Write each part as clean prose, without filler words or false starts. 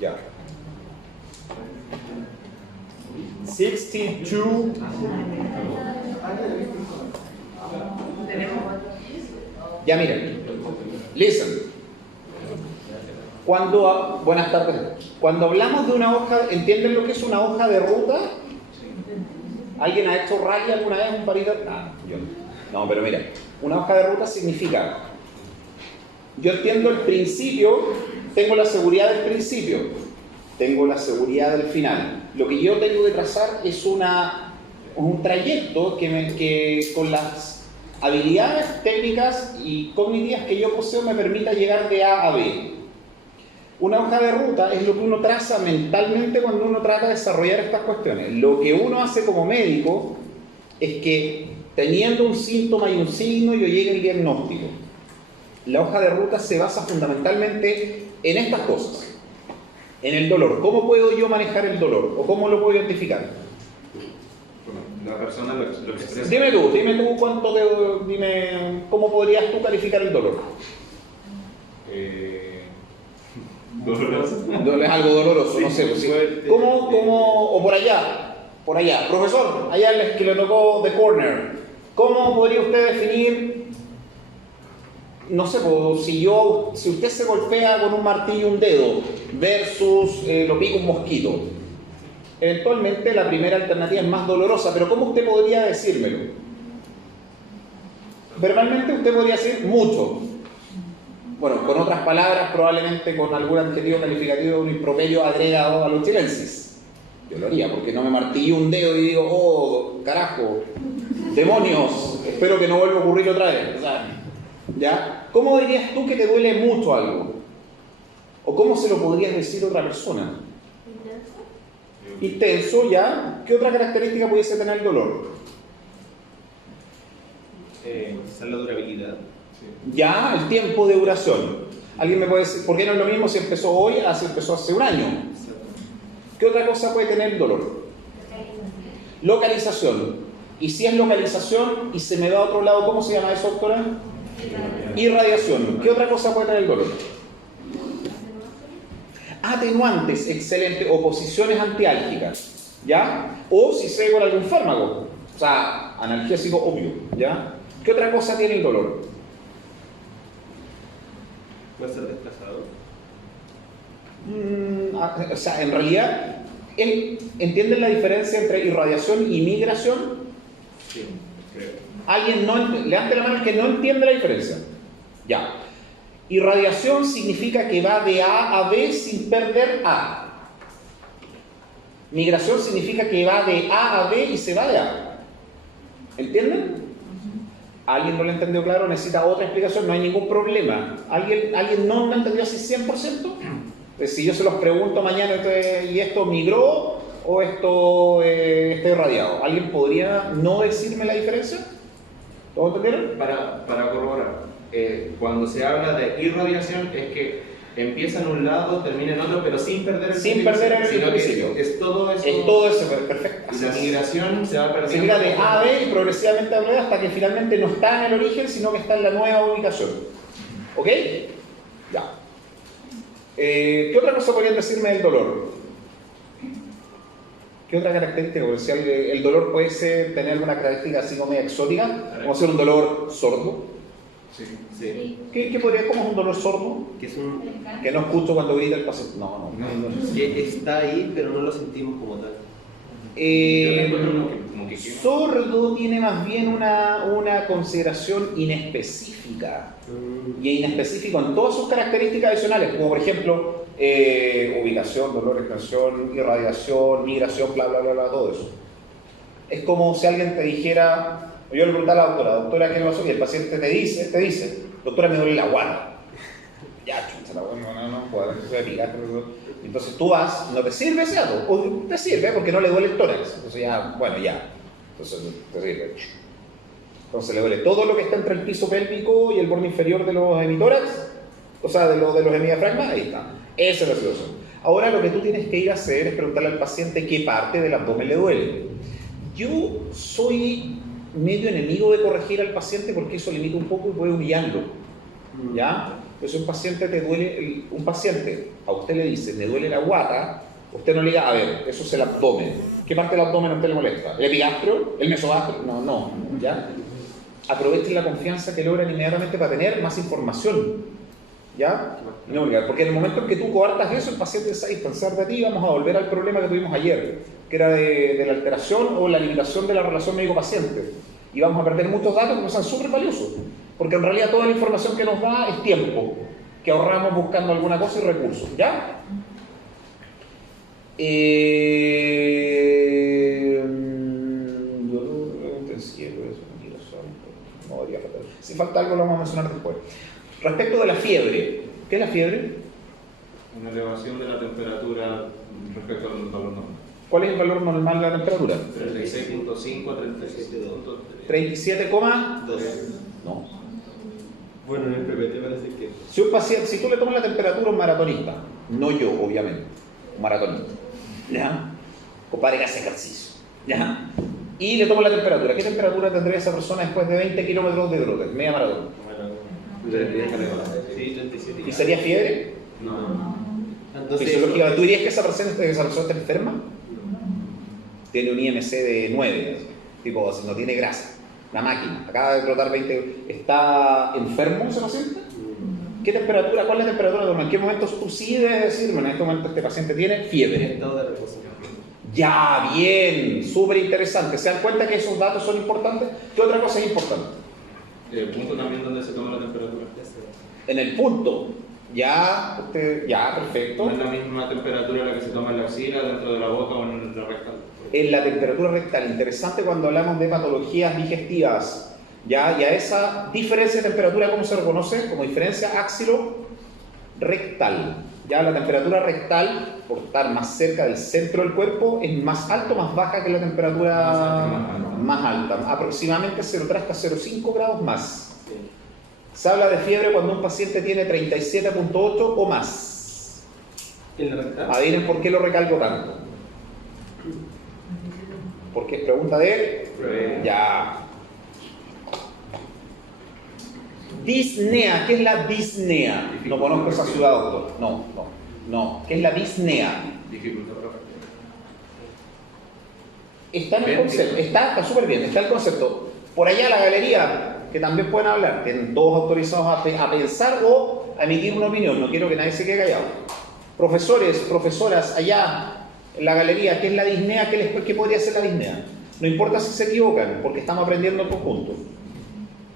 Ya. 62. Ya miren. Listen. Buenas tardes. Cuando hablamos de una hoja, ¿entienden lo que es una hoja de ruta? ¿Alguien ha hecho rally alguna vez? ¿Un parito? Yo no. No, pero mira, una hoja de ruta significa, yo entiendo el principio, tengo la seguridad del principio, tengo la seguridad del final. Lo que yo tengo que trazar es un trayecto que con las habilidades técnicas y cognitivas que yo poseo me permita llegar de A a B. Una hoja de ruta es lo que uno traza mentalmente cuando uno trata de desarrollar estas cuestiones. Lo que uno hace como médico es que, teniendo un síntoma y un signo, yo llegue al diagnóstico. La hoja de ruta se basa fundamentalmente en estas cosas. En el dolor. ¿Cómo puedo yo manejar el dolor? ¿O cómo lo puedo identificar? La persona lo expresa. Dime tú dime cómo podrías tú calificar el dolor. Doloroso. Es algo doloroso, no sé. Sí. O por allá. Profesor, allá el que le tocó The Corner. ¿Cómo podría usted definir, no sé, si usted se golpea con un martillo un dedo versus lo pica un mosquito? Eventualmente la primera alternativa es más dolorosa, pero ¿cómo usted podría decírmelo? Verbalmente usted podría decir mucho. Bueno, con otras palabras, probablemente con algún adjetivo calificativo, un improperio agregado a los chilensis. Yo lo haría, porque no me martillo un dedo y digo, oh, carajo, demonios, espero que no vuelva a ocurrir otra vez. O sea, ¿ya? ¿Cómo dirías tú que te duele mucho algo? ¿O cómo se lo podrías decir a otra persona? Intenso, ¿ya? ¿Qué otra característica pudiese tener el dolor? Quizás la durabilidad. Ya, el tiempo de duración. ¿Alguien me puede decir por qué no es lo mismo si empezó hoy a si empezó hace un año? ¿Qué otra cosa puede tener el dolor? Localización. Y si es localización y se me va a otro lado, ¿cómo se llama eso, doctora? Irradiación. ¿Qué otra cosa puede tener el dolor? Atenuantes, excelente. O posiciones antiálgicas, ¿ya? O si se con algún fármaco, o sea, analgésico obvio, ¿ya? ¿Qué otra cosa tiene el dolor? ¿Puede ser desplazado? O sea, en realidad, ¿entienden la diferencia entre irradiación y migración? Sí, creo. ¿Alguien levante la mano el que no entiende la diferencia? Ya. Irradiación significa que va de A a B sin perder A. Migración significa que va de A a B y se va de A. ¿Entienden? ¿Alguien no lo entendió claro? ¿Necesita otra explicación? No hay ningún problema. ¿Alguien no lo entendió así 100%? Pues si yo se los pregunto mañana, ¿y esto migró o esto está irradiado? ¿Alguien podría no decirme la diferencia? ¿Todos entendieron? Para corroborar, cuando se habla de irradiación es que empieza en un lado, termina en otro, pero sin perder el principio. Es todo eso. Es todo eso, perfecto. Y la migración se va perdiendo. Se migra de A a B y progresivamente a B hasta que finalmente no está en el origen, sino que está en la nueva ubicación. ¿Ok? Ya. ¿Qué otra cosa podrían decirme del dolor? ¿Qué otra característica? Porque si el dolor puede tener una característica así como media exótica, como ser un dolor sordo. Sí. ¿Cómo es un dolor sordo? Que no escucho cuando grita el paciente. No. Que está ahí, pero no lo sentimos como tal. Sordo tiene más bien una consideración inespecífica. Y inespecífico en todas sus características adicionales, como por ejemplo ubicación, dolor, extensión, irradiación, migración, bla, bla, bla, bla, todo eso. Es como si alguien te dijera, yo le pregunté a la doctora, ¿qué le pasó? Y el paciente te dice, doctora, me duele la guata. Ya, chucha, la guata, no puedo, se picar. Entonces tú vas, no te sirve ese dato, o te sirve porque no le duele el tórax. Entonces ya, entonces te sirve. Entonces le duele todo lo que está entre el piso pélvico y el borde inferior de los hemitórax, o sea, de los hemidiafragmas, ahí está. Esa es la situación. Ahora lo que tú tienes que ir a hacer es preguntarle al paciente qué parte del abdomen le duele. Yo soy medio enemigo de corregir al paciente porque eso limita un poco y puede humillarlo. ¿Ya? Entonces un paciente un paciente a usted le dice, me duele la guata, usted no le diga, a ver, eso es el abdomen. ¿Qué parte del abdomen a usted le molesta? ¿El epigastrio? ¿El mesogastrio? No, ¿ya? Aprovechen la confianza que logran inmediatamente para tener más información, ¿ya? No, porque en el momento en que tú coartas eso, el paciente se va a distanciar de ti y vamos a volver al problema que tuvimos ayer, que era de la alteración o la limitación de la relación médico-paciente. Y vamos a perder muchos datos que son súper valiosos, porque en realidad toda la información que nos da es tiempo, que ahorramos buscando alguna cosa y recursos, ¿ya? Si falta algo lo vamos a mencionar después. Respecto de la fiebre, ¿qué es la fiebre? Una elevación de la temperatura respecto al valor normal. ¿Cuál es el valor normal de la temperatura? 36.5 a 37.2. 37,2. No. Bueno, en el PPT parece que... Si tú le tomas la temperatura a un maratonista, no yo, obviamente, un maratonista, ¿ya? Compadre que hace ejercicio, ¿ya? Y le tomo la temperatura. ¿Qué temperatura tendría esa persona después de 20 kilómetros de trote, media maratón? Sí, 37. ¿Y sería fiebre? No. Entonces, ¿Tú dirías que esa persona está enferma? Tiene un IMC de 9, tipo, no tiene grasa. La máquina, acaba de trotar 20. ¿Está enfermo ese paciente? ¿Qué temperatura? ¿Cuál es la temperatura normal? ¿En qué momentos tú sí debes decirme? En este momento este paciente tiene fiebre. Estado de reposo. Ya, bien, súper interesante. ¿Se dan cuenta que esos datos son importantes? ¿Qué otra cosa es importante? El punto también donde se toma la temperatura. En el punto. Ya, perfecto. No es la misma temperatura la que se toma en la axila, dentro de la boca o en la rectal. En la temperatura rectal, interesante cuando hablamos de patologías digestivas. Ya, y a esa diferencia de temperatura, ¿cómo se reconoce? Como diferencia axilo-rectal. Ya la temperatura rectal, por estar más cerca del centro del cuerpo, es más alta o más baja que la temperatura más alta. Aproximadamente 0,3 hasta 0,5 grados más. Se habla de fiebre cuando un paciente tiene 37.8 o más. ¿En la rectal? Adivinen por qué lo recalco tanto. Porque es pregunta de... Ya. Disnea, ¿qué es la disnea? No conozco esa ciudad, doctor. No. ¿Qué es la disnea? Está en el concepto, está súper bien, está el concepto. Por allá la galería, que también pueden hablar, tienen todos autorizados a pensar o a emitir una opinión, no quiero que nadie se quede callado. Profesores, profesoras, allá en la galería, ¿qué es la disnea? ¿Qué podría ser la disnea? No importa si se equivocan, porque estamos aprendiendo en conjunto.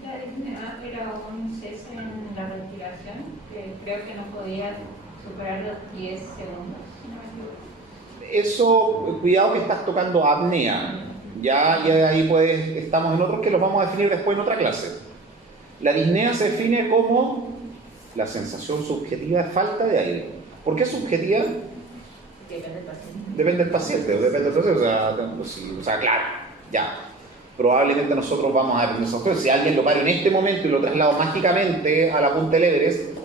La disnea era un cese en la respiración, que creo que no podía superar los 10 segundos, si no me equivoco. Eso, cuidado que estás tocando apnea. Ya ahí estamos en otros que los vamos a definir después en otra clase. La disnea se define como la sensación subjetiva de falta de aire. ¿Por qué subjetiva? Depende del paciente. Depende del paciente, depende del proceso. O sea, claro, ya. Probablemente nosotros vamos a aprender esas cosas. Si alguien lo para en este momento y lo traslada mágicamente a la punta del Everest,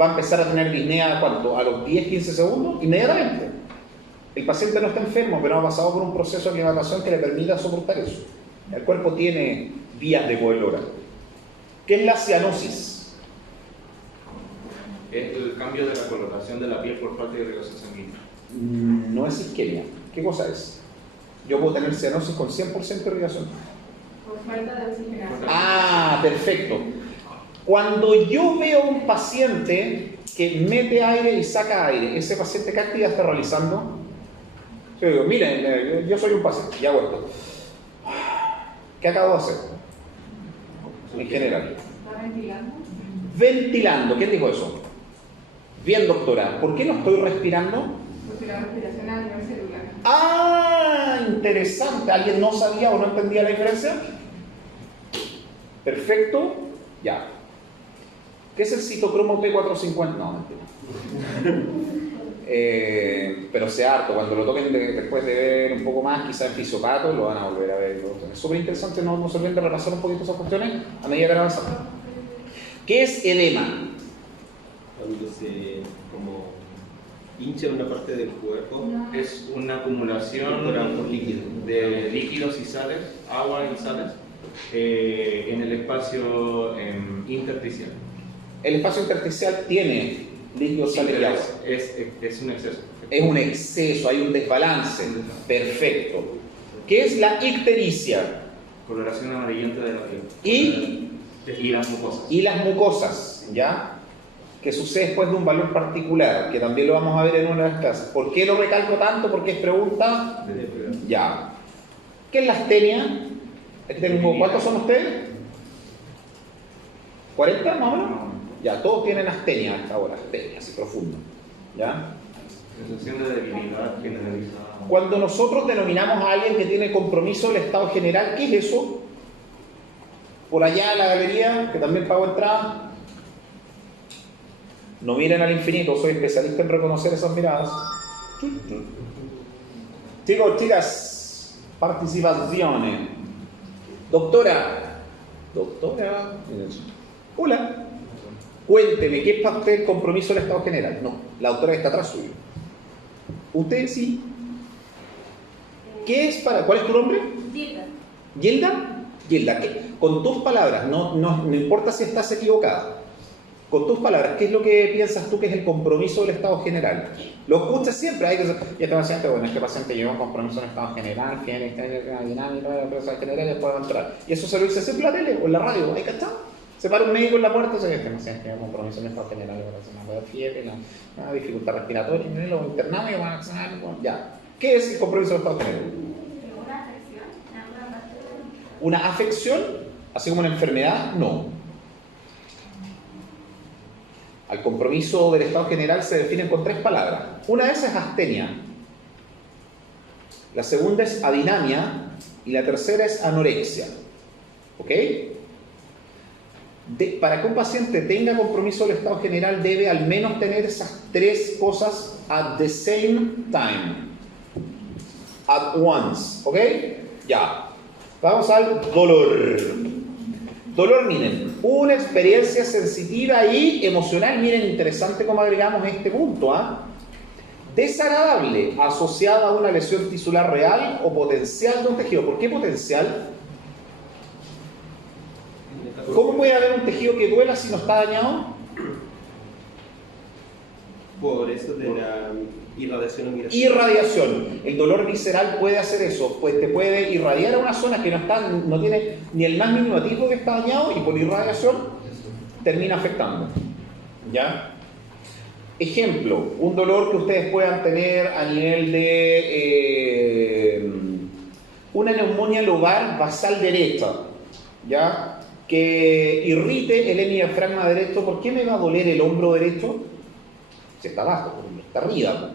va a empezar a tener disnea, ¿cuánto? A los 10-15 segundos, inmediatamente. El paciente no está enfermo, pero ha pasado por un proceso de aclimatación que le permita soportar eso. El cuerpo tiene vías de poder lograr. ¿Qué es la cianosis? Es el cambio de la coloración de la piel por falta de irrigación sanguínea. No es isquemia. ¿Qué cosa es? Yo puedo tener cianosis con 100% de irrigación. Por falta de oxigenación. Ah, perfecto. Cuando yo veo a un paciente que mete aire y saca aire, ¿ese paciente qué actividad está realizando? Yo digo, miren, yo soy un paciente, y hago esto. ¿Qué acabo de hacer? En general. ¿Está ventilando? Ventilando. ¿Quién dijo eso? Bien, doctora. ¿Por qué no estoy respirando? Porque la respiración a nivel celular. Ah, interesante. ¿Alguien no sabía o no entendía la diferencia? Perfecto. Ya. ¿Qué es el citocromo P450? No, mentira. Pero sea harto, cuando lo toquen después de ver un poco más, quizás en fisiopato, lo van a volver a ver. Es súper interesante, no se olviden de repasar un poquito esas cuestiones a medida que avanzamos. ¿Qué es edema? Cuando se como hincha una parte del cuerpo. Es una acumulación líquido. de líquidos y sales, agua y sales, En el espacio intersticial. El espacio intersticial tiene líquido, sale y agua. Es un exceso. Es un exceso, hay un desbalance. Perfecto. ¿Qué es la ictericia? Coloración amarillenta de la piel. Y las mucosas. Y las mucosas, ¿ya? Que sucede después de un valor particular, que también lo vamos a ver en una de las clases. ¿Por qué lo recalco tanto? Porque es pregunta. Ya. ¿Qué es la astenia? ¿Cuántos son ustedes? ¿40 más o menos? Ya, todos tienen astenia hasta ahora, astenia, así profundo. ¿Ya? Sensación de debilidad generalizada. Cuando nosotros denominamos a alguien que tiene compromiso del estado general, ¿qué es eso? Por allá en la galería, que también pago entrada. No miren al infinito, soy especialista en reconocer esas miradas. Chicos, chicas, participaciones. Doctora. Hola. Cuénteme, ¿qué es para usted el compromiso del estado general? No, la doctora que está atrás suyo. ¿Usted sí? ¿Qué es para...? ¿Cuál es tu nombre? Gilda. ¿Gilda? Gilda, ¿qué? Con tus palabras, no importa si estás equivocada. Con tus palabras, ¿qué es lo que piensas tú que es el compromiso del estado general? Lo escuchas siempre, hay que decir, y este paciente, bueno, este paciente lleva un compromiso del estado general, tiene dinámica de la empresa general y puede entrar. Y eso se lo dice siempre en la tele o en la radio, ¿hay cachado? Se para un médico en la puerta y dice, este paciente lleva un compromiso del estado general, la fiebre, la dificultad respiratoria, lo internado y van a accionar, ya. ¿Qué es el compromiso del estado general? ¿Una afección? ¿Una afección? ¿Así como una enfermedad? No. Al compromiso del estado general se definen con 3 palabras. Una de esas es astenia, la segunda es adinamia y la tercera es anorexia. ¿Ok? Para que un paciente tenga compromiso del estado general debe al menos tener esas 3 cosas at the same time. At once. ¿Ok? Ya. Vamos al dolor. Dolor, miren, una experiencia sensitiva y emocional. Miren, interesante cómo agregamos este punto. Desagradable, asociada a una lesión tisular real o potencial de un tejido. ¿Por qué potencial? ¿Cómo puede haber un tejido que duela si no está dañado? Por eso de la irradiación o migración. Irradiación. El dolor visceral puede hacer eso, pues te puede irradiar a una zona que no tiene ni el más mínimo atisbo que está dañado y por irradiación termina afectando. ¿Ya? Ejemplo, un dolor que ustedes puedan tener a nivel de una neumonía lobar basal derecha, ¿ya? Que irrite el hemidiafragma derecho. ¿Por qué me va a doler el hombro derecho? Si está abajo, está arriba.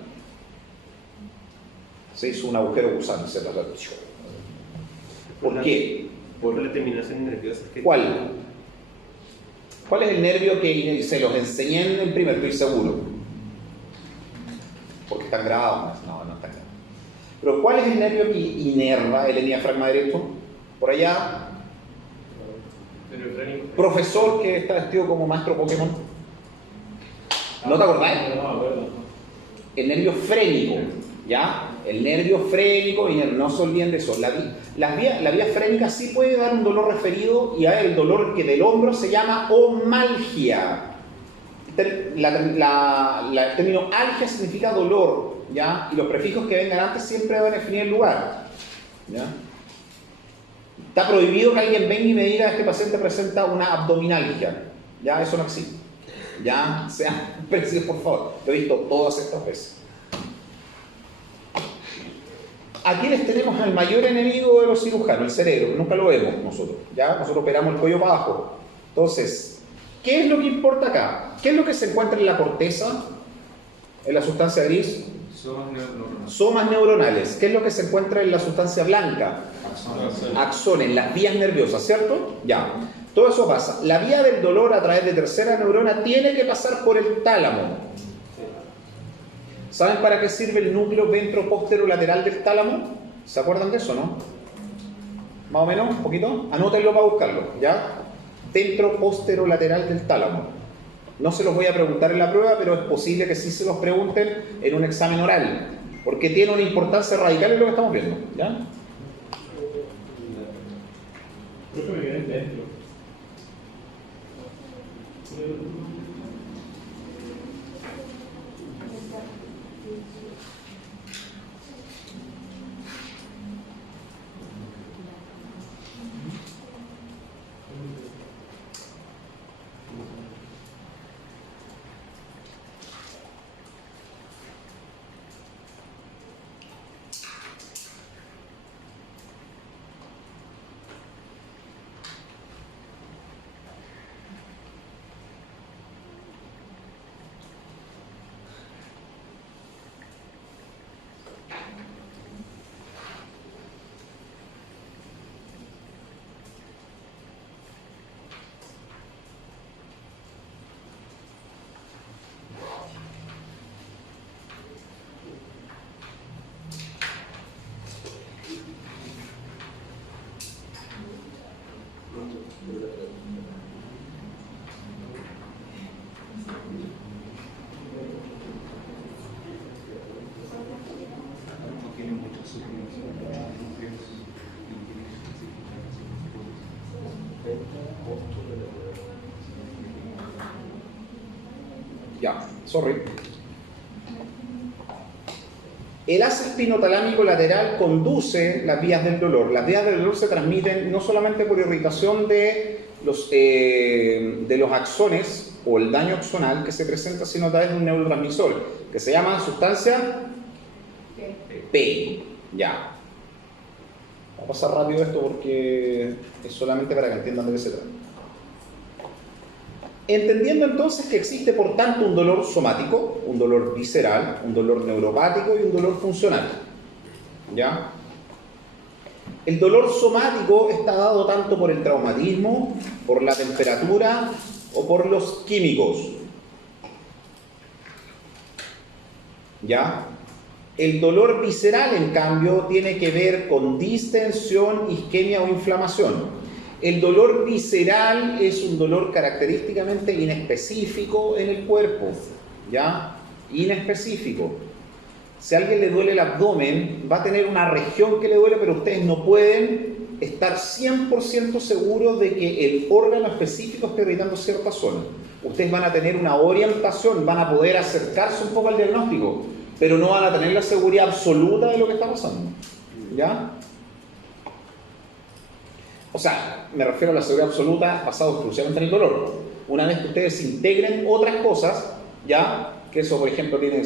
Se hizo un agujero gusano. ¿Por qué? Por la terminación nerviosa. ¿Cuál? ¿Cuál es el nervio que se los enseñé en el primer? Estoy seguro. Porque están grabados. No están grabados. Pero ¿cuál es el nervio que inerva el hemidiafragma derecho? Por allá. Profesor que está vestido como maestro Pokémon. ¿No te acordáis? El nervio frénico, ¿ya? El nervio frénico, y no se olviden de eso. La vía frénica sí puede dar un dolor referido, y el dolor que del hombro se llama omalgia. El término algia significa dolor, ¿ya? Y los prefijos que vengan antes siempre deben definir el lugar, ¿ya? Está prohibido que alguien venga y me diga: este paciente presenta una abdominalgia. Ya, eso no existe. Ya, sean precisos, por favor. Lo he visto todas estas veces. Aquí les tenemos al mayor enemigo de los cirujanos, el cerebro. Nunca lo vemos nosotros. Ya, nosotros operamos el cuello para abajo. Entonces, ¿qué es lo que importa acá? ¿Qué es lo que se encuentra en la corteza? En la sustancia gris. Somas neuronales. ¿Qué es lo que se encuentra en la sustancia blanca? Axones, las vías nerviosas, ¿cierto? Ya. Todo eso pasa. La vía del dolor a través de tercera neurona tiene que pasar por el tálamo. ¿Saben para qué sirve el núcleo ventroposterolateral del tálamo? ¿Se acuerdan de eso, no? Más o menos, un poquito. Anótenlo para buscarlo, ¿ya? Ventroposterolateral del tálamo. No se los voy a preguntar en la prueba, pero es posible que sí se los pregunten en un examen oral, porque tiene una importancia radical en lo que estamos viendo, ¿ya? Creo que me quedé dentro. Ya, sorry. El haz espinotalámico lateral conduce las vías del dolor. Las vías del dolor se transmiten no solamente por irritación de los axones o el daño axonal que se presenta, sino a través de un neurotransmisor que se llama sustancia P. Ya. Voy a pasar rápido esto porque es solamente para que entiendan de qué se trata. Entendiendo entonces que existe por tanto un dolor somático, un dolor visceral, un dolor neuropático y un dolor funcional. ¿Ya? El dolor somático está dado tanto por el traumatismo, por la temperatura o por los químicos. ¿Ya? El dolor visceral, en cambio, tiene que ver con distensión, isquemia o inflamación. El dolor visceral es un dolor característicamente inespecífico en el cuerpo, ¿ya? Inespecífico. Si a alguien le duele el abdomen, va a tener una región que le duele, pero ustedes no pueden estar 100% seguros de que el órgano específico esté irritando cierta zona. Ustedes van a tener una orientación, van a poder acercarse un poco al diagnóstico, pero no van a tener la seguridad absoluta de lo que está pasando, ¿ya? O sea, me refiero a la seguridad absoluta basado exclusivamente en el dolor. Una vez que ustedes integren otras cosas, ¿ya? Que eso, por ejemplo, tiene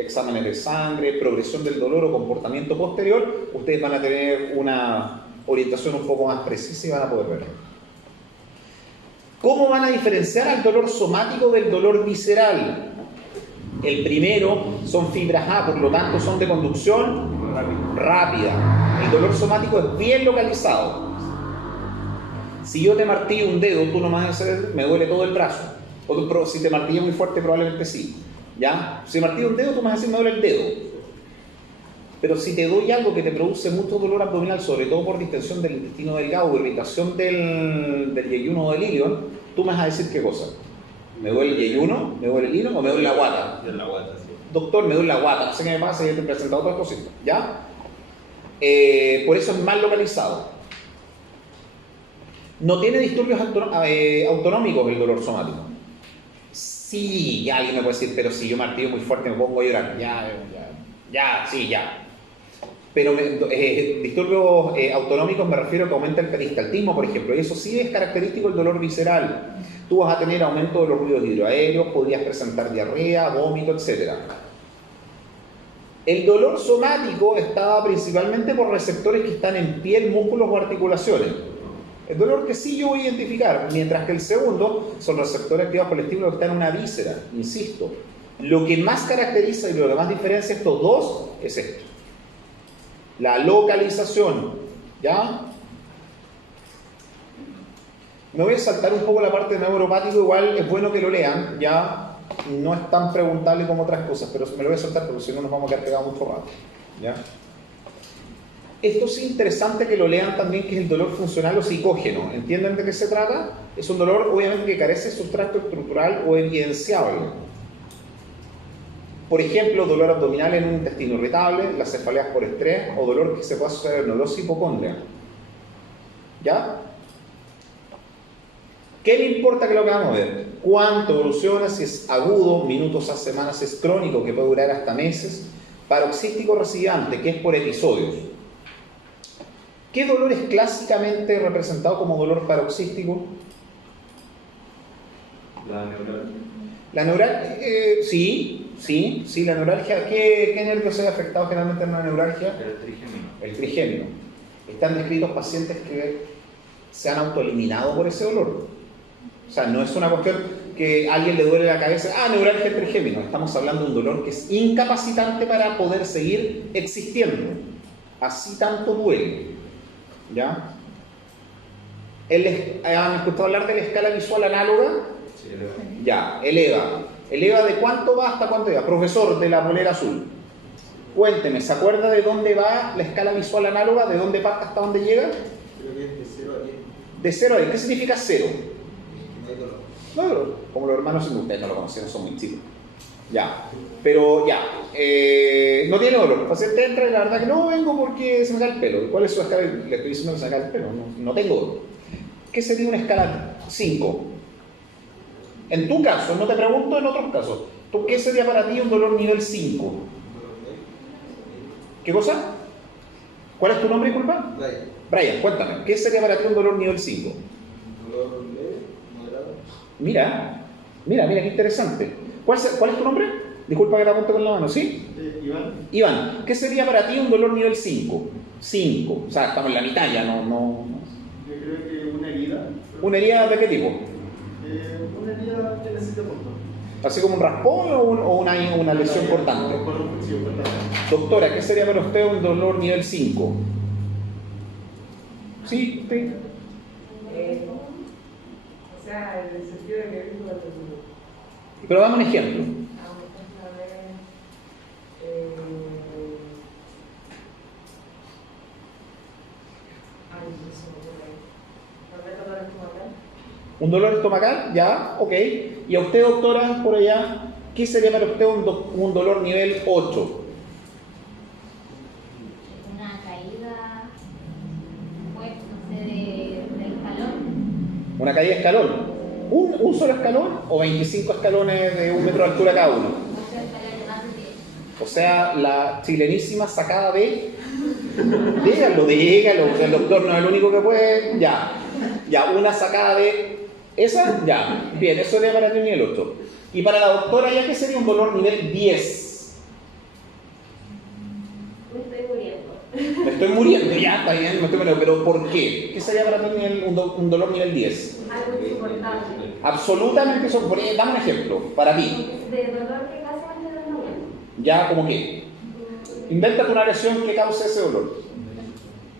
exámenes de sangre, progresión del dolor o comportamiento posterior, ustedes van a tener una orientación un poco más precisa y van a poder verlo. ¿Cómo van a diferenciar al dolor somático del dolor visceral? El primero son fibras A, por lo tanto son de conducción rápida. El dolor somático es bien localizado. Si yo te martillo un dedo, tú no me vas a decir, me duele todo el brazo. O si te martillo muy fuerte, probablemente sí. ¿Ya? Si martillo un dedo, tú me vas a decir, me duele el dedo. Pero si te doy algo que te produce mucho dolor abdominal, sobre todo por distensión del intestino delgado o irritación del yeyuno o del ilion, tú me vas a decir qué cosa. ¿Me duele el yeyuno? ¿Me duele el ilion? ¿O me duele la guata? La guata, sí. Doctor, me duele la guata. No sé qué me pasa, yo te he presentado otras cositas. ¿Ya? Por eso es mal localizado. No tiene disturbios autonómicos el dolor somático. Sí, ya alguien me puede decir, pero si yo martillo muy fuerte me pongo a llorar. Ya. Pero disturbios autonómicos me refiero a que aumenta el peristaltismo, por ejemplo, y eso sí es característico del dolor visceral. Tú vas a tener aumento de los ruidos hidroaéreos, podrías presentar diarrea, vómito, etc. El dolor somático está principalmente por receptores que están en piel, músculos o articulaciones. El dolor que sí yo voy a identificar, mientras que el segundo son receptores activados por el estímulo que está en una víscera, insisto. Lo que más caracteriza y lo que más diferencia estos dos es esto. La localización, ¿ya? Me voy a saltar un poco la parte de neuropático, igual es bueno que lo lean, ya no es tan preguntable como otras cosas, pero me lo voy a saltar porque si no nos vamos a quedar pegados mucho rato, ¿ya? Esto sí es interesante que lo lean también, que es el dolor funcional o psicógeno. ¿Entienden de qué se trata? Es un dolor obviamente que carece de sustrato estructural o evidenciable. Por ejemplo, dolor abdominal en un intestino irritable, las cefaleas por estrés o dolor que se puede asociar a neurosis hipocondria. ¿Ya? ¿Qué me importa que lo que vamos a ver? ¿Cuánto evoluciona? Si es agudo, minutos a semanas, si es crónico, que puede durar hasta meses. Paroxístico recidivante, que es por episodios. ¿Qué dolor es clásicamente representado como dolor paroxístico? La neuralgia. La neuralgia, sí, la neuralgia. ¿Qué nervio se ve afectado generalmente en la neuralgia? El trigémino. El trigémino. Están descritos pacientes que se han autoeliminado por ese dolor. O sea, no es una cuestión que a alguien le duele la cabeza, neuralgia trigémino. Estamos hablando de un dolor que es incapacitante para poder seguir existiendo. Así tanto duele. ¿Ya? ¿Han escuchado hablar de la escala visual análoga? Sí, eleva. Ya, eleva. ¿Eleva de cuánto va hasta cuánto llega? Profesor de la polera azul. Cuénteme, ¿se acuerda de dónde va la escala visual análoga? ¿De dónde parte hasta dónde llega? Creo que es de 0 a 10. De 0 a 10. ¿Qué significa 0? No hay dolor. No hay dolor. Como los hermanos sin ustedes no lo conocieron, son muy chicos. Ya. Pero ya. No tiene dolor. El paciente entra y la verdad que no vengo porque se me cae el pelo. ¿Cuál es su escala? Le estoy diciendo que se me cae el pelo. No tengo dolor. ¿Qué sería una escala 5? En tu caso, no te pregunto en otros casos. ¿Qué sería para ti un dolor nivel 5? ¿Qué cosa? ¿Cuál es tu nombre, disculpa? Brian, cuéntame. ¿Qué sería para ti un dolor nivel 5? Dolor leve, moderado. Mira, qué interesante. ¿Cuál es tu nombre? Disculpa que te apunte con la mano, ¿sí? Iván, ¿qué sería para ti un dolor nivel 5? 5, o sea, estamos en la mitad ya, no. Yo creo que una herida. ¿Una herida de qué tipo? Una herida que necesita punto. ¿Así como un raspón o una lesión cortante? Sí, cortante. Doctora, ¿qué sería para usted un dolor nivel 5? ¿Sí? ¿Sí? O sea, en el sentido de que he visto Pero dame un ejemplo. ¿Un dolor estomacal? Ya, ok. ¿Y a usted, doctora, por allá, qué sería para usted un dolor nivel 8? Una caída, pues, no sé, del escalón. ¿Una caída de escalón? ¿Un solo escalón o 25 escalones de 1 metro de altura cada uno? Muchos escalones más de 10. O sea, la chilenísima sacada de... Dígalo, el doctor no es el único que puede... Ya, una sacada de... ¿Esa? Ya, bien, eso sería para ti un nivel 8. Y para la doctora, ¿ya qué sería un dolor nivel 10? Me estoy muriendo. Me estoy muriendo, ya, está bien, me estoy muriendo, pero ¿por qué? ¿Qué sería para ti un dolor nivel 10? Algo insoportable. Absolutamente insoportable. Dame un ejemplo, para ti. De dolor que casi antes de morir. Ya, ¿como qué? Invéntate una lesión que cause ese dolor.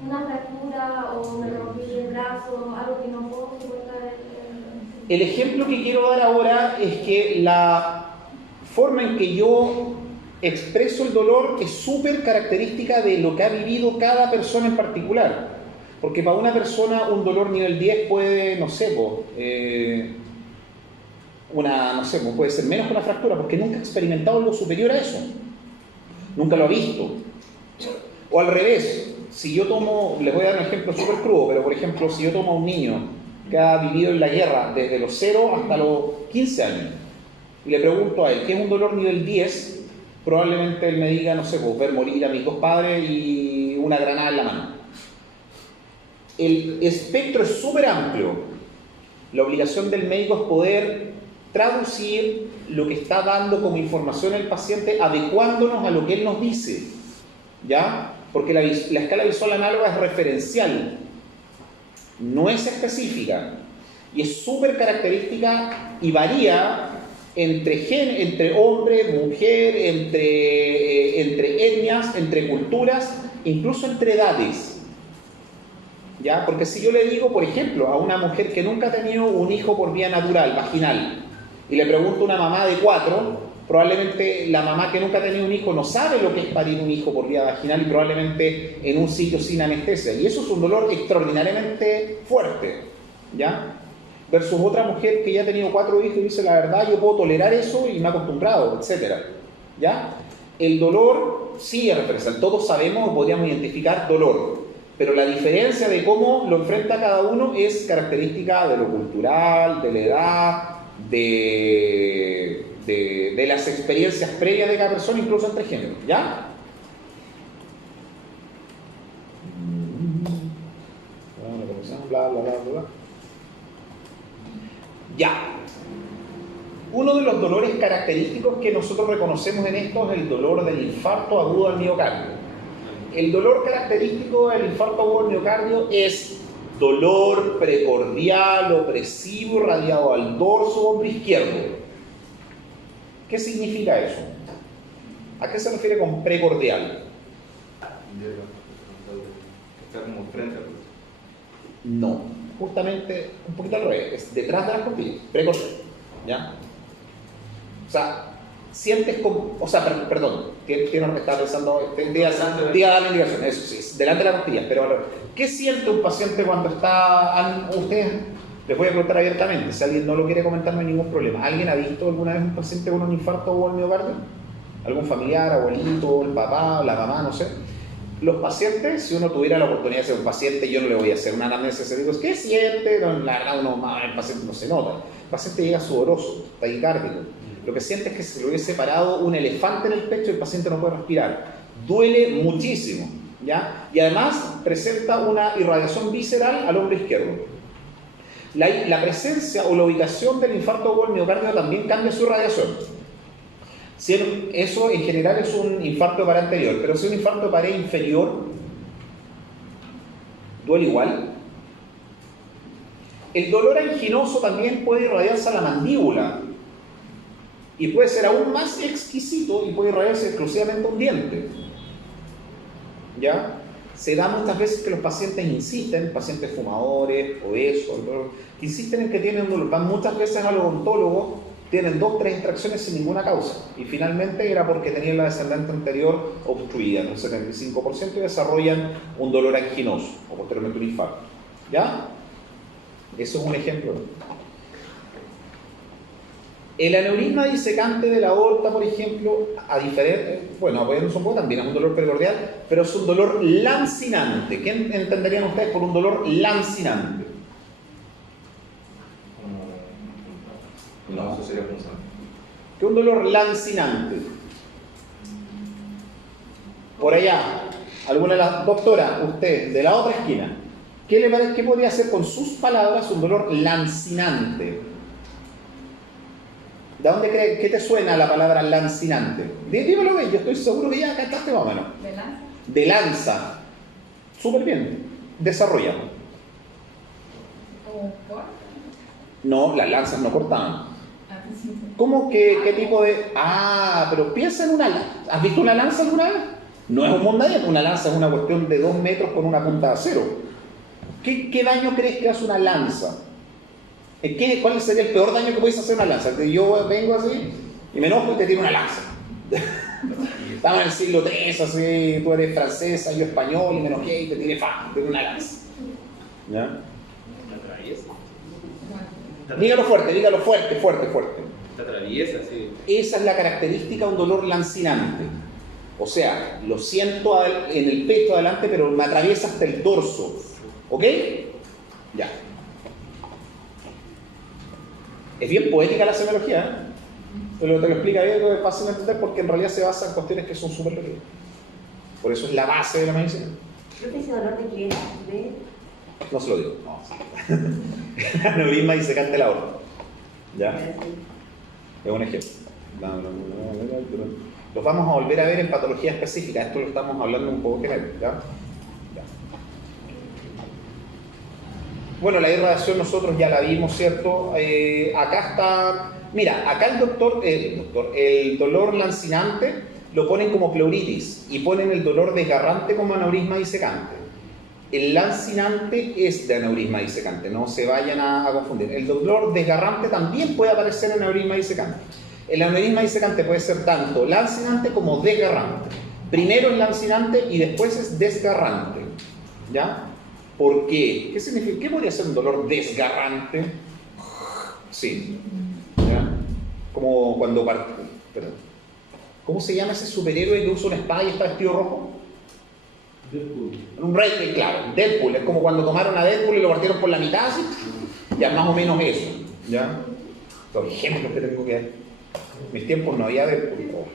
Una fractura o me rompí el brazo, algo que no puedo soportar. El ejemplo que quiero dar ahora es que la forma en que yo expreso el dolor es súper característica de lo que ha vivido cada persona en particular. Porque para una persona un dolor nivel 10 puede, puede ser menos que una fractura, porque nunca ha experimentado algo superior a eso. Nunca lo ha visto. O al revés, si yo tomo, les voy a dar un ejemplo súper crudo, pero por ejemplo, si yo tomo a un niño que ha vivido en la guerra desde los 0 hasta los 15 años, y le pregunto a él, ¿qué es un dolor nivel 10? Probablemente él me diga, ver morir a mis 2 padres y una granada en la mano. El espectro es súper amplio. La obligación del médico es poder traducir lo que está dando como información el paciente, adecuándonos a lo que él nos dice, ¿ya? Porque la escala visual análoga es referencial, no es específica, y es súper característica y varía entre hombre, mujer, entre etnias, entre culturas, incluso entre edades, ¿ya? Porque si yo le digo, por ejemplo, a una mujer que nunca ha tenido un hijo por vía natural, vaginal, y le pregunto a una mamá de 4, probablemente la mamá que nunca ha tenido un hijo no sabe lo que es parir un hijo por vía vaginal y probablemente en un sitio sin anestesia. Y eso es un dolor extraordinariamente fuerte, ¿ya? Versus otra mujer que ya ha tenido 4 hijos y dice, la verdad, yo puedo tolerar eso y me he acostumbrado, etc. ¿Ya? El dolor sí es referencial. Todos sabemos o podríamos identificar dolor. Pero la diferencia de cómo lo enfrenta cada uno es característica de lo cultural, de la edad, de las experiencias previas de cada persona, incluso entre géneros, ¿ya? Bla, bla, bla, bla. Ya. Uno de los dolores característicos que nosotros reconocemos en esto es el dolor del infarto agudo al miocardio. El dolor característico del infarto agudo al miocardio es dolor precordial, opresivo, irradiado al dorso hombro izquierdo. ¿Qué significa eso? ¿A qué se refiere con precordial? Está como frente a... No, justamente un poquito al revés, es detrás de las costillas, precordial, ¿ya? O sea, sientes como, o sea, perdón, tiene que estar pensando, diga dar la indicación, eso sí, delante de las costillas, pero ¿qué siente un paciente cuando está, ustedes, les voy a preguntar abiertamente, si alguien no lo quiere comentar no hay ningún problema, ¿alguien ha visto alguna vez un paciente con un infarto o al miocardio? ¿Algún familiar, abuelito, el papá, la mamá, no sé? Los pacientes, si uno tuviera la oportunidad de ser un paciente, yo no le voy a hacer una anamnesis, digo, ¿qué siente? No, la verdad, el paciente no se nota. El paciente llega sudoroso, taquicárdico. Lo que siente es que se le hubiese parado un elefante en el pecho y el paciente no puede respirar. Duele muchísimo, ¿ya? Y además presenta una irradiación visceral al hombro izquierdo. La presencia o la ubicación del infarto agudo al miocardio también cambia su irradiación. Si eso en general es un infarto de pared anterior, pero si es un infarto de pared inferior, duele igual. El dolor anginoso también puede irradiarse a la mandíbula y puede ser aún más exquisito y puede irradiarse exclusivamente a un diente. ¿Ya? Se da muchas veces que los pacientes insisten, pacientes fumadores, obesos, que insisten en que tienen un dolor. Van muchas veces al odontólogo, tienen 2 o 3 extracciones sin ninguna causa y finalmente era porque tenían la descendente anterior obstruida en un 75% y desarrollan un dolor anginoso o posteriormente un infarto. ¿Ya? Eso es un ejemplo. El aneurisma disecante de la aorta, por ejemplo, a diferente, bueno, apoyándose un poco, también es un dolor precordial, pero es un dolor lancinante. ¿Qué entenderían ustedes por un dolor lancinante? No, eso sería punzante. ¿Qué es un dolor lancinante? Por allá, alguna de las doctora, usted, de la otra esquina, ¿qué le parece, qué podría ser con sus palabras un dolor lancinante? ¿De dónde cree, qué te suena la palabra lancinante? Dímelo, yo estoy seguro que ya cantaste más o menos. ¿De lanza? De lanza. Súper bien. Desarrolla. ¿Como corta? No, las lanzas no cortaban. ¿Cómo que qué tipo de...? Ah, pero piensa en una lanza. ¿Has visto una lanza alguna vez? No es un montaña, una lanza es una cuestión de 2 metros con una punta de acero. ¿Qué daño crees que hace una lanza? ¿Cuál sería el peor daño que puedes hacer a una lanza? Yo vengo así y me enojo y te tiro una lanza. Estamos en el siglo III, así, tú eres francesa, yo español, y me enojé y te tiré una lanza. ¿Ya? ¿Te atraviesa? Dígalo fuerte, fuerte. Te atraviesa, sí. Esa es la característica de un dolor lancinante. O sea, lo siento en el pecho adelante, pero me atraviesa hasta el dorso. ¿Ok? Ya. Es bien poética la semiología, ¿eh? Pero te lo explica bien, es fácil de entender porque en realidad se basa en cuestiones que son súper reales. Por eso es la base de la medicina. Creo que ese dolor de qué era, No se lo digo. No. Aneurisma disecante de la aorta. ¿Ya? Es un ejemplo. Los vamos a volver a ver en patología específica. Esto lo estamos hablando un poco general. ¿Ya? Bueno, la irradiación nosotros ya la vimos, ¿cierto? Acá está... Mira, acá el dolor lancinante lo ponen como pleuritis y ponen el dolor desgarrante como aneurisma disecante. El lancinante es de aneurisma disecante, no se vayan a confundir. El dolor desgarrante también puede aparecer en aneurisma disecante. El aneurisma disecante puede ser tanto lancinante como desgarrante. Primero es lancinante y después es desgarrante. ¿Ya? ¿Por qué? ¿Qué significa? ¿Qué podría ser un dolor desgarrante? Sí. ¿Ya? Como cuando... Perdón. ¿Cómo se llama ese superhéroe que usa una espada y está vestido rojo? Un rating, claro, Deadpool, es como cuando tomaron a Deadpool y lo partieron por la mitad, así. Ya más o menos eso, ¿ya? Los ejemplos que tengo que dar. Mis tiempos no había Deadpool. Oh,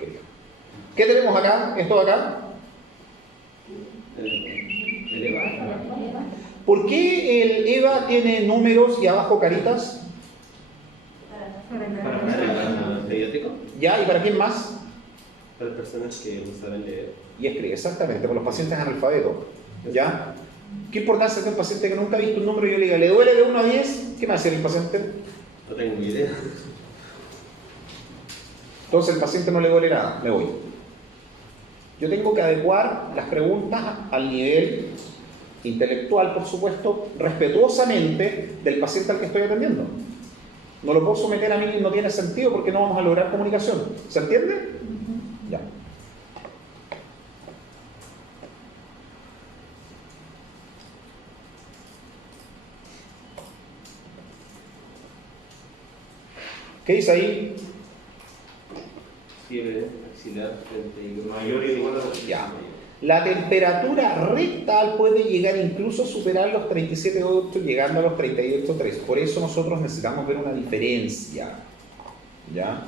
¿qué tenemos acá? ¿Esto de acá? El EVA. ¿Por qué el EVA tiene números y abajo caritas? Para el periódico. ¿Ya? ¿Y para quién más? Para las personas que no saben leer. Y escribe, exactamente, para los pacientes analfabetos. ¿Ya? ¿Qué importancia tiene un paciente que nunca ha visto un número y yo le diga, ¿le duele de 1 a 10? ¿Qué me hace el paciente? No tengo ni idea. Entonces el paciente no le duele nada, me voy. Yo tengo que adecuar las preguntas al nivel intelectual, por supuesto, respetuosamente del paciente al que estoy atendiendo. No lo puedo someter a mí, no tiene sentido porque no vamos a lograr comunicación. ¿Se entiende? Ya. ¿Qué dice ahí? Fiebre axilar 31. Mayor o igual a Ya. La temperatura rectal puede llegar incluso a superar los 37,8, llegando a los 38,3. Por eso nosotros necesitamos ver una diferencia. ¿Ya?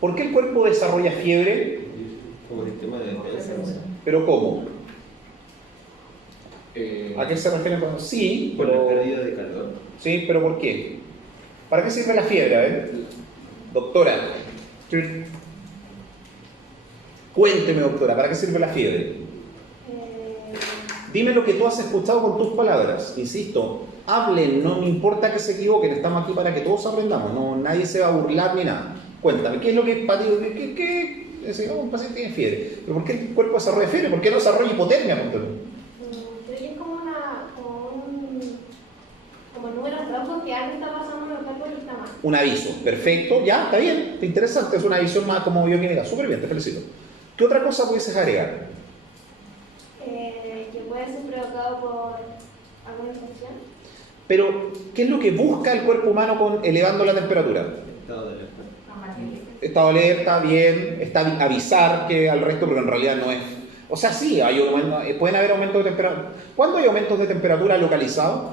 ¿Por qué el cuerpo desarrolla fiebre? Como sistema de defensa. ¿Pero cómo? Eh, ¿A qué se refiere con sí, Por la pero... pérdida de calor. Sí, pero ¿por qué? ¿Para qué sirve la fiebre? A ver, doctora. Cuénteme, doctora, ¿para qué sirve la fiebre? Dime lo que tú has escuchado con tus palabras. Insisto, hablen, no me importa que se equivoquen, estamos aquí para que todos aprendamos, no, nadie se va a burlar ni nada. Cuéntame, ¿qué es lo que es para ti? Un paciente tiene fiebre. ¿Pero por qué el cuerpo desarrolla fiebre? ¿Por qué no desarrolla hipotermia? Creo que es como un número rojo que algo está pasando en el cuerpo y está mal. Un aviso, perfecto, ya, está bien, interesante, es una visión más como bioquímica, súper bien, te felicito. ¿Qué otra cosa pudieses agregar? Que puede ser provocado por alguna infección. Pero, ¿qué es lo que busca el cuerpo humano con elevando la temperatura? Estado de alerta. Estado de alerta, bien, está avisar que al resto, pero en realidad no es. O sea, sí, pueden haber aumentos de temperatura. ¿Cuándo hay aumentos de temperatura localizados?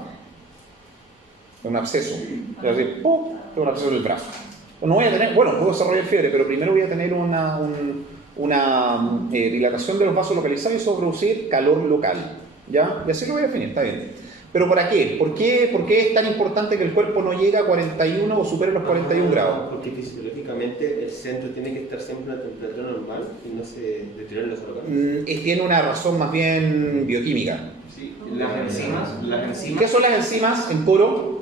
Un absceso. Es decir, ¡pum! Un absceso en el brazo. No voy a tener, bueno, puedo desarrollar fiebre, pero primero voy a tener una dilatación de los vasos localizados y eso va a producir calor local. ¿Ya? Y así lo voy a definir, está bien. ¿Pero para qué? ¿Por qué es tan importante que el cuerpo no llegue a 41 o supere los 41 grados? Porque fisiológicamente el centro tiene que estar siempre a una temperatura normal y no se deteriora los órganos. Tiene una razón más bien bioquímica. sí, las enzimas. ¿Qué son las enzimas en coro?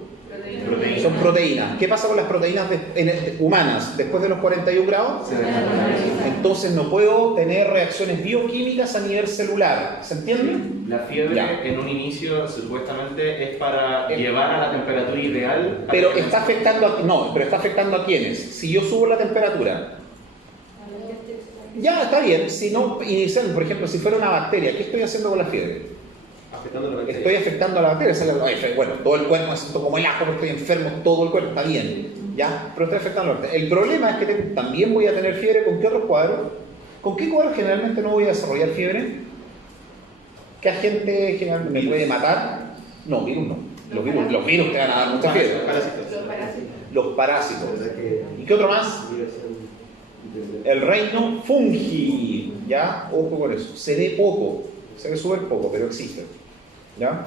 Proteínas. Son proteínas. ¿Qué pasa con las proteínas humanas después de los 41 grados? Entonces no puedo tener reacciones bioquímicas a nivel celular. ¿Se entiende? La fiebre Ya. en un inicio supuestamente es para llevar a la temperatura ideal. Pero está afectando pero está afectando a quiénes. Si yo subo la temperatura, ya está bien. Si no, inicial, por ejemplo, si fuera una bacteria, ¿qué estoy haciendo con la fiebre? Afectando la bacteria. Estoy afectando a la bacteria. Bueno, todo el cuerpo, me siento como el ajo, porque estoy enfermo, todo el cuerpo está bien, ¿ya? Pero estoy afectando a la bacteria. El problema es que también voy a tener fiebre. ¿Con qué otros cuadros? ¿Con qué cuadros generalmente no voy a desarrollar fiebre? ¿Qué agente generalmente me puede matar? No, virus no. Los virus te van a dar mucha fiebre. Los parásitos. ¿Y qué otro más? El reino fungi. ¿Ya? Ojo con eso. Se ve poco. Se ve súper poco, pero existe. ¿Ya?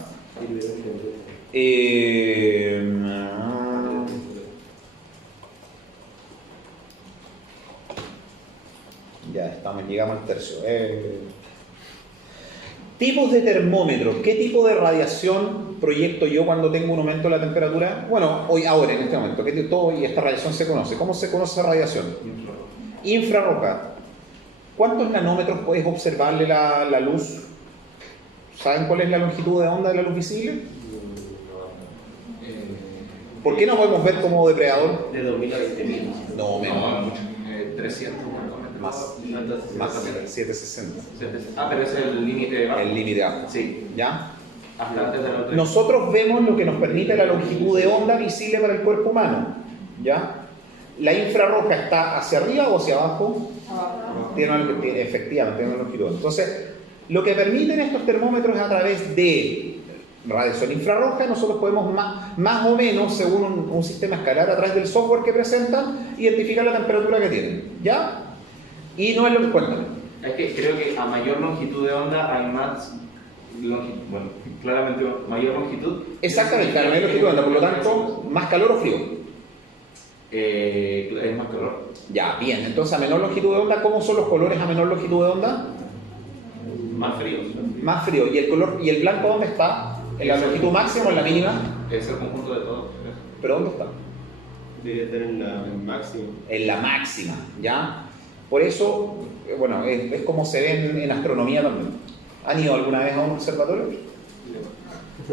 Ya llegamos al tercio. Tipos de termómetros. ¿Qué tipo de radiación proyecto yo cuando tengo un aumento de la temperatura? Bueno, ahora, en este momento, y esta radiación se conoce. ¿Cómo se conoce esa radiación? Infrarroja. ¿Cuántos nanómetros puedes observarle la luz? ¿Saben cuál es la longitud de onda de la luz visible? ¿Por qué no podemos ver como depredador? De 2000 a 20.000. No, menos. 300 Más. Más 760. pero es el límite bajo. El límite bajo. Sí, ¿Ya? hasta antes de la otra. Nosotros vemos lo que nos permite la longitud de onda visible para el cuerpo humano. ¿Ya? ¿La infrarroja está hacia arriba o hacia abajo? efectivamente, tienen una longitud. Entonces, lo que permiten estos termómetros es a través de radiación infrarroja, nosotros podemos más o menos, según un sistema escalar a través del software que presentan, identificar la temperatura que tienen, ¿ya? Y no es lo que cuentan. Es que creo que a mayor longitud de onda hay más bueno, claramente mayor longitud. Exactamente, claro, mayor longitud de onda, por lo tanto, más calor o frío. Es más calor. Ya, bien, entonces a menor longitud de onda, ¿cómo son los colores a menor longitud de onda? Más fríos. Más frío. ¿Y el color y el blanco dónde está? ¿En la longitud máxima o en la mínima? Es el conjunto de todo. ¿Pero dónde está? Debería estar en la máxima. En la máxima, ¿ya? Por eso, bueno, es como se ve en astronomía también. ¿Han ido alguna vez a un observatorio?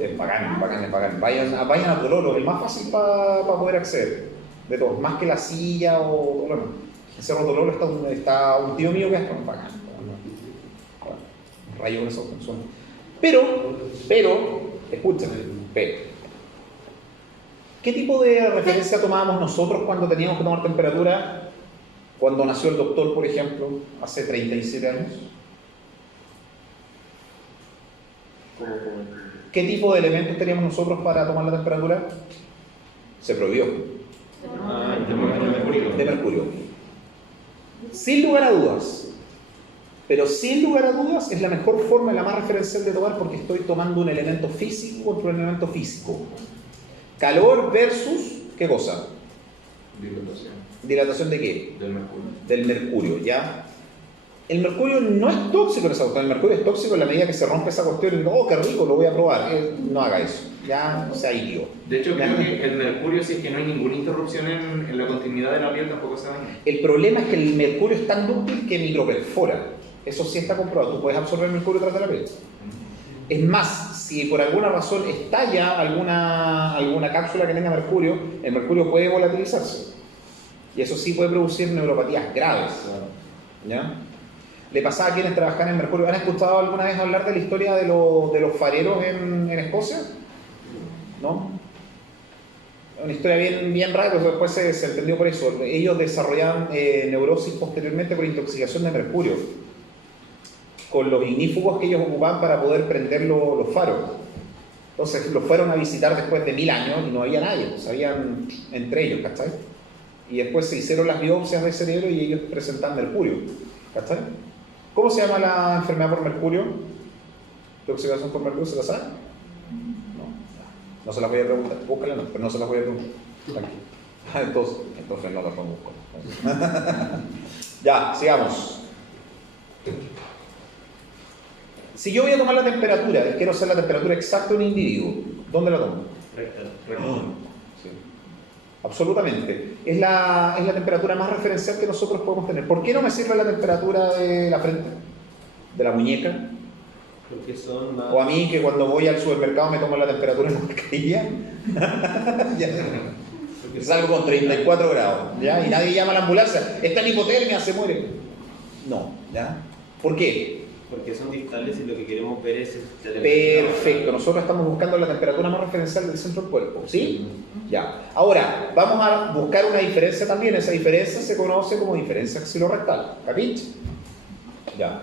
Es bacán. Vayan a Tololo, el más fácil para poder acceder. De todos, más que la silla o... Bueno, en Cerro Tololo está un tío mío que es bacán. Bueno, rayo con eso suena. Pero, escúchame, ¿qué tipo de referencia tomábamos nosotros cuando teníamos que tomar temperatura? Cuando nació el doctor, por ejemplo, hace 37 años. ¿Qué tipo de elementos teníamos nosotros para tomar la temperatura? Se prohibió. De mercurio. Sin lugar a dudas. Pero sin lugar a dudas es la mejor forma y la más referencial de tomar porque estoy tomando un elemento físico contra un elemento físico. Calor versus, ¿qué cosa? Dilatación. ¿Dilatación de qué? Del mercurio. Del mercurio, ¿ya? El mercurio no es tóxico en esa cuestión. El mercurio es tóxico en la medida que se rompe esa cuestión y digo, oh, qué rico, lo voy a probar. No haga eso. Ya no sea idiota. De hecho, creo que el mercurio, si es que no hay ninguna interrupción en la continuidad de la piel, tampoco se daña. El problema es que el mercurio es tan dúctil que microperfora. Eso sí está comprobado. Tú puedes absorber mercurio tras de la piel. Es más, si por alguna razón estalla alguna cápsula que tenga mercurio, el mercurio puede volatilizarse. Y eso sí puede producir neuropatías graves. ¿Ya? Le pasaba a quienes trabajan en mercurio. ¿Han escuchado alguna vez hablar de la historia de los fareros en Escocia? ¿No? Una historia bien rara, pero después se entendió por eso. Ellos desarrollaban neurosis posteriormente por intoxicación de mercurio, con los ignífugos que ellos ocupaban para poder prender los faros. Entonces los fueron a visitar después de 1000 años y no había nadie, pues habían entre ellos, ¿cachai? Y después se hicieron las biopsias del cerebro y ellos presentan mercurio, ¿cachai? ¿Cómo se llama la enfermedad por mercurio? ¿Intoxicación por mercurio? ¿Se la sabe? No se las voy a preguntar, búscala, no, pero no se las voy a preguntar. Tranquilo. Entonces no las pongo. Ya, sigamos. Si yo voy a tomar la temperatura, quiero hacer la temperatura exacta de un individuo, ¿dónde la tomo? Rectal. Sí. Absolutamente. Es la temperatura más referencial que nosotros podemos tener. ¿Por qué no me sirve la temperatura de la frente? ¿De la muñeca? Porque son más... O a mí, que cuando voy al supermercado me tomo la temperatura en la mascarilla. Salgo con 34 grados, ¿ya? Y nadie llama a la ambulancia. Está en hipotermia, se muere. No, ¿ya? ¿Por qué? Porque son distales y lo que queremos ver es... Perfecto, nosotros estamos buscando la temperatura más referencial del centro del cuerpo, ¿sí? Ya. Ahora, vamos a buscar una diferencia también. Esa diferencia se conoce como diferencia axilorectal. ¿Capich? Ya.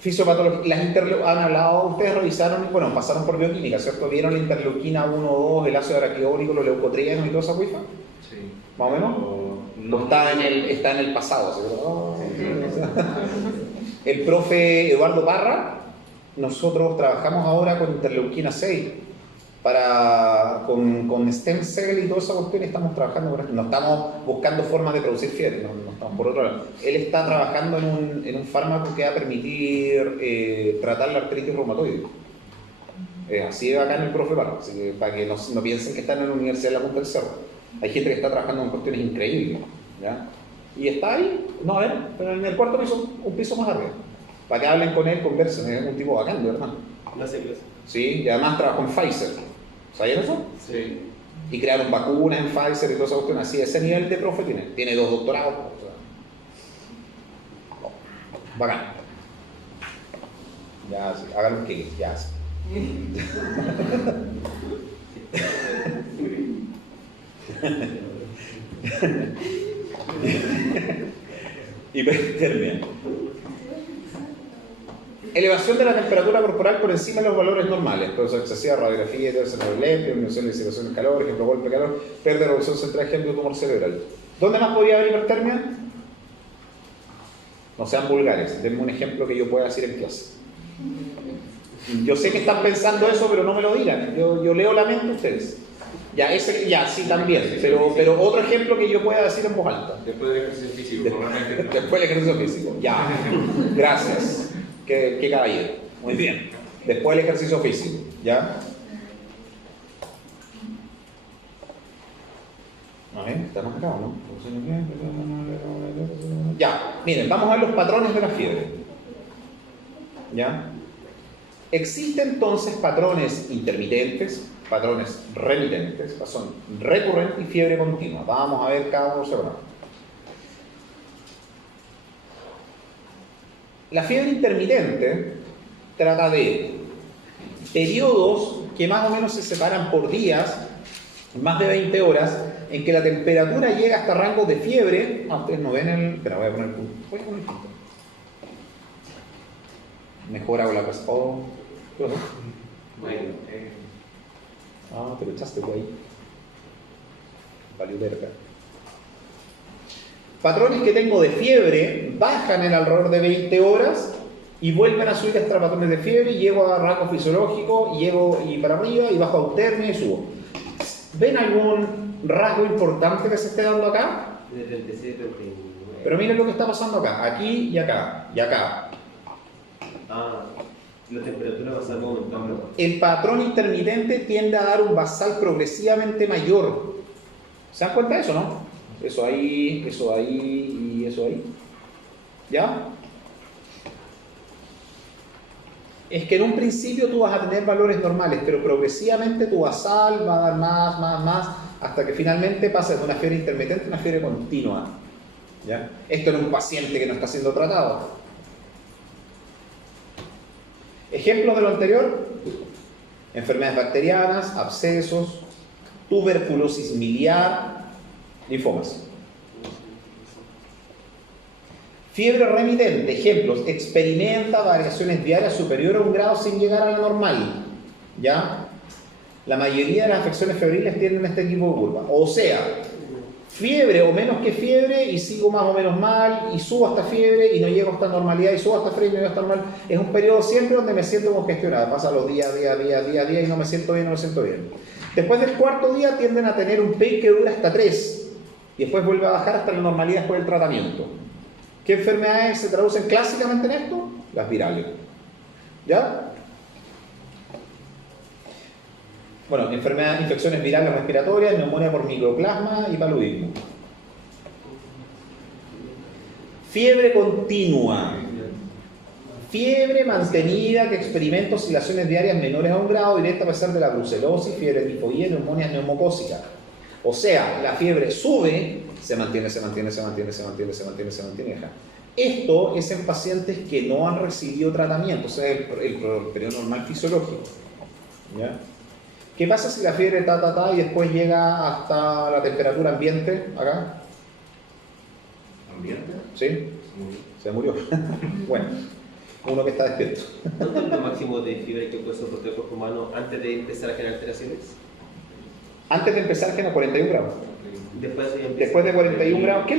Fisiopatología, han hablado, ustedes revisaron, bueno, pasaron por bioquímica, ¿cierto? ¿Vieron la interleuquina 1, 2, el ácido araquidólico, los leucotrienos y toda esa cuifa? Sí. ¿Más o menos? No, está en el pasado, ¿cierto? El profe Eduardo Parra, nosotros trabajamos ahora con interleuquina 6, con stem cell y toda esa cuestión, estamos trabajando con esto. No estamos buscando formas de producir fiebre, no estamos por otro lado. Él está trabajando en un fármaco que va a permitir tratar la artritis reumatoide. Así de bacán el profe Parra, así que para que no piensen que están en la Universidad de la Punta del Cerro. Hay gente que está trabajando en cuestiones increíbles, ¿ya? Y está ahí, no, a ver, pero en el cuarto piso, un piso más arriba. Para que hablen con él, conversen, es un tipo bacán, ¿verdad? No sé qué es. Sí, y además trabajó en Pfizer. ¿Sabían eso? Sí. Y crearon vacunas en Pfizer y toda esa cuestión. Así, ese nivel de profe tiene 2 doctorados. O sea. Bacán. Ya, sí, hagan lo que quieran, ya. Sí. Hipertermia. Elevación de la temperatura corporal por encima de los valores normales. Entonces, excesiva radiografía, disminución de situación de calor, ejemplo, golpe de calor, pérdida de revolución central, ejemplo, tumor cerebral. ¿Dónde más podría haber hipertermia? No sean vulgares, denme un ejemplo que yo pueda decir en clase. Yo sé que están pensando eso, pero no me lo digan. Yo leo la mente a ustedes. Ya, sí, también. Pero otro ejemplo que yo pueda decir en voz alta. Después del ejercicio físico. Después del ejercicio físico. Ya. Gracias. Qué caballero. Muy bien. Después del ejercicio físico. ¿Ya? A ver, estamos acá, ¿no? Ya. Miren, vamos a ver los patrones de la fiebre. ¿Ya? Existen entonces patrones intermitentes, patrones remitentes, son recurrente y fiebre continua. Vamos a ver cada uno separado. La fiebre intermitente trata de periodos que más o menos se separan por días, más de 20 horas, en que la temperatura llega hasta rangos de fiebre. Ustedes no ven el... Espera, voy a poner el punto. Voy a poner el punto. Mejor hago la cosa. Oh. Bueno, te lo echaste por ahí. Valió verga. Patrones que tengo de fiebre bajan en alrededor de 20 horas y vuelven a subir hasta patrones de fiebre y llego a rango fisiológico, llego y para arriba y bajo a eutermia y subo. ¿Ven algún rasgo importante que se esté dando acá? De 36 a 39. Pero miren lo que está pasando acá, aquí y acá, y acá. La temperatura basal va aumentando. El patrón intermitente tiende a dar un basal progresivamente mayor. ¿Se dan cuenta de eso, no? Eso ahí y eso ahí. ¿Ya? Es que en un principio tú vas a tener valores normales, pero progresivamente tu basal va a dar más, hasta que finalmente pasa de una fiebre intermitente a una fiebre continua. ¿Ya? Esto en un paciente que no está siendo tratado. Ejemplos de lo anterior: enfermedades bacterianas, abscesos, tuberculosis miliar, linfomas. Fiebre remitente, ejemplos: experimenta variaciones diarias superiores a 1 grado sin llegar a la normal. ¿Ya? La mayoría de las afecciones febriles tienen este tipo de curva. O sea, fiebre o menos que fiebre y sigo más o menos mal y subo hasta fiebre y no llego hasta normalidad y subo hasta fiebre y no llego hasta normal. Es un periodo siempre donde me siento congestionado. Pasan los días y no me siento bien. Después del cuarto día tienden a tener un pic que dura hasta 3 y después vuelve a bajar hasta la normalidad después del tratamiento. ¿Qué enfermedades se traducen clásicamente en esto? Las virales. ¿Ya? Bueno, enfermedades, infecciones virales respiratorias, neumonía por micoplasma y paludismo. Fiebre continua. Fiebre mantenida que experimenta oscilaciones diarias menores a 1 grado directa a pesar de la brucelosis, fiebre tifoidea, neumonía neumocócica. O sea, la fiebre sube, se mantiene. Esto es en pacientes que no han recibido tratamiento, o sea, el periodo normal fisiológico. ¿Ya? ¿Qué pasa si la fiebre y después llega hasta la temperatura ambiente acá? ¿Ambiente? ¿Sí? Se murió. Bueno, uno que está despierto. ¿Cuánto es lo máximo de fiebre que puede soportar el cuerpo humano antes de empezar a generar alteraciones? Antes de empezar genera 41 grados. Después de 41 grados. ¿Qué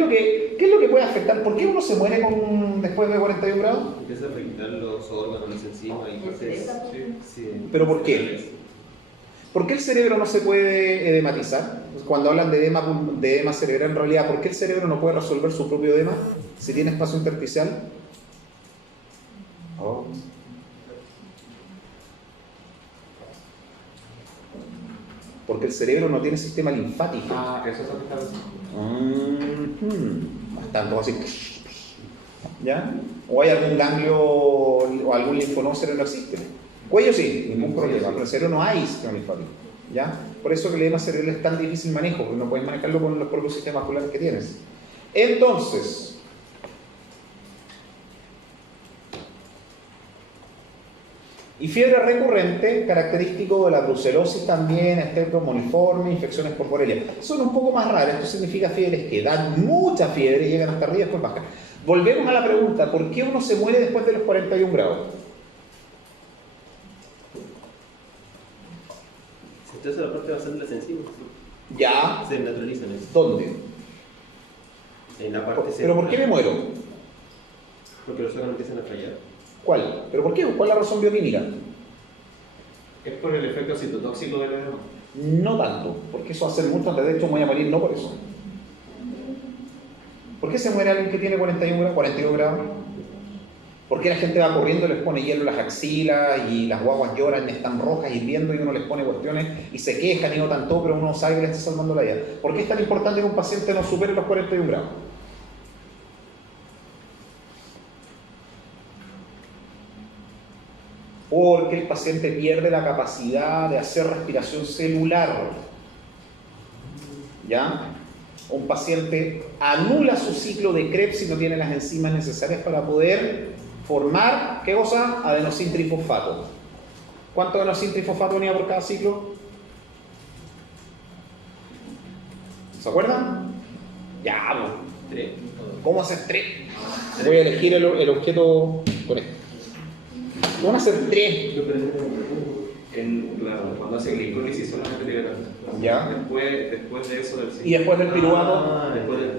es lo que puede afectar? ¿Por qué uno se muere después de 41 grados? Empieza a afectar los órganos, las enzimas y entonces... Sí. ¿Pero por qué? ¿Por qué el cerebro no se puede edematizar? Cuando hablan de edema cerebral, en realidad, ¿por qué el cerebro no puede resolver su propio edema si tiene espacio intersticial? Oh. Porque el cerebro no tiene sistema linfático. Eso es lo que está Bastante así. ¿Ya? ¿O hay algún ganglio o algún linfonócito que no existe? Cuello sí, ningún problema, pero el cerebro no hay sistema linfático. ¿Ya? Por eso que el edema cerebral es tan difícil manejo, porque no puedes manejarlo con los propios sistemas vasculares que tienes. Entonces, Y fiebre recurrente, característico de la brucelosis también, estreptomoniforme, infecciones corporeas. Son un poco más raras, esto significa fiebres que dan mucha fiebre, llegan hasta arriba y después bajan. Volvemos a la pregunta, ¿por qué uno se muere después de los 41 grados? Entonces la parte basal de las enzimas Ya. se naturalizan eso. ¿Dónde? En la parte ¿Pero por qué me muero? Porque los órganos empiezan a fallar. ¿Cuál? ¿Pero por qué? ¿Cuál es la razón bioquímica? ¿Es por el efecto citotóxico del veneno? No tanto, porque eso va a ser mucho antes, de hecho me voy a morir no por eso. ¿Por qué se muere alguien que tiene 41 grados, 42 grados? ¿Por qué la gente va corriendo y les pone hielo en las axilas y las guaguas lloran, están rojas hirviendo y uno les pone cuestiones y se quejan y no tanto, pero uno sabe que le está salvando la vida? ¿Por qué es tan importante que un paciente no supere los 41 grados? Porque el paciente pierde la capacidad de hacer respiración celular. ¿Ya? Un paciente anula su ciclo de Krebs si no tiene las enzimas necesarias para poder formar, ¿qué cosa? Adenosintrifosfato. ¿Cuánto adenosintrifosfato venía por cada ciclo? ¿Se acuerdan? Ya, pues. 3. ¿Cómo hacer 3? Voy a elegir el objeto con esto. ¿Cómo hacer 3? Claro, cuando hace glicólisis solamente libera. Ya. Después de eso del ciclo. Y después del piruvato. Después del...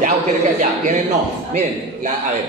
Ya, ustedes ya, tienen no. Miren, a ver,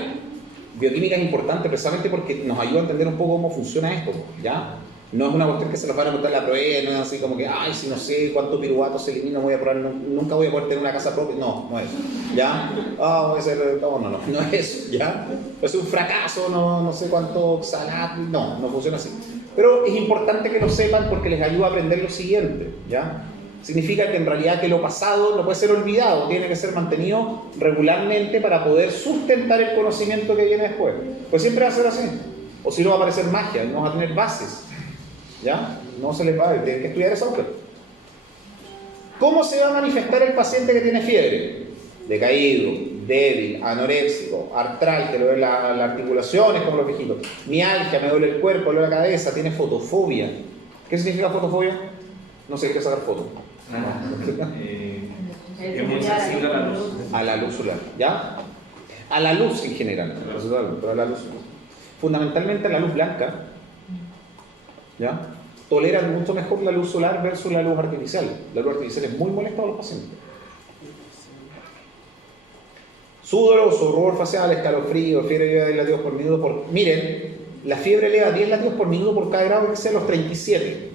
bioquímica es importante precisamente porque nos ayuda a entender un poco cómo funciona esto, ¿ya? No es una cuestión que se los van a contar en la prueba, no es así como que, ay, si no sé cuánto piruvato se elimina, voy a probar, nunca voy a poder tener una casa propia. No, no es eso, ¿ya? Voy a ser, no es eso, ¿ya? Es un fracaso, no sé cuánto oxalato, no funciona así. Pero es importante que lo sepan porque les ayuda a aprender lo siguiente, ¿ya? Significa que en realidad que lo pasado no puede ser olvidado, tiene que ser mantenido regularmente para poder sustentar el conocimiento que viene después. Pues siempre va a ser así. O si no va a aparecer magia, no va a tener bases. ¿Ya? No se les va a ver, tienen que estudiar esa hoja. ¿Cómo se va a manifestar el paciente que tiene fiebre? Decaído, débil, anoréxico, artral, que lo ven las articulaciones como los viejitos, mialgia, me duele el cuerpo, me duele la cabeza, tiene fotofobia. ¿Qué significa fotofobia? No sé qué sacar fotos. Es muy sensible a la luz. A la luz solar, ¿ya? A la luz en general, pero a la luz. Fundamentalmente a la luz blanca, ¿ya? Toleran mucho mejor la luz solar versus la luz artificial. La luz artificial es muy molesta a los pacientes. Sudoroso, rubor facial, escalofrío, fiebre eleva 10 latidos por minuto. Miren, la fiebre eleva 10 latidos por minuto por cada grado que sea los 37.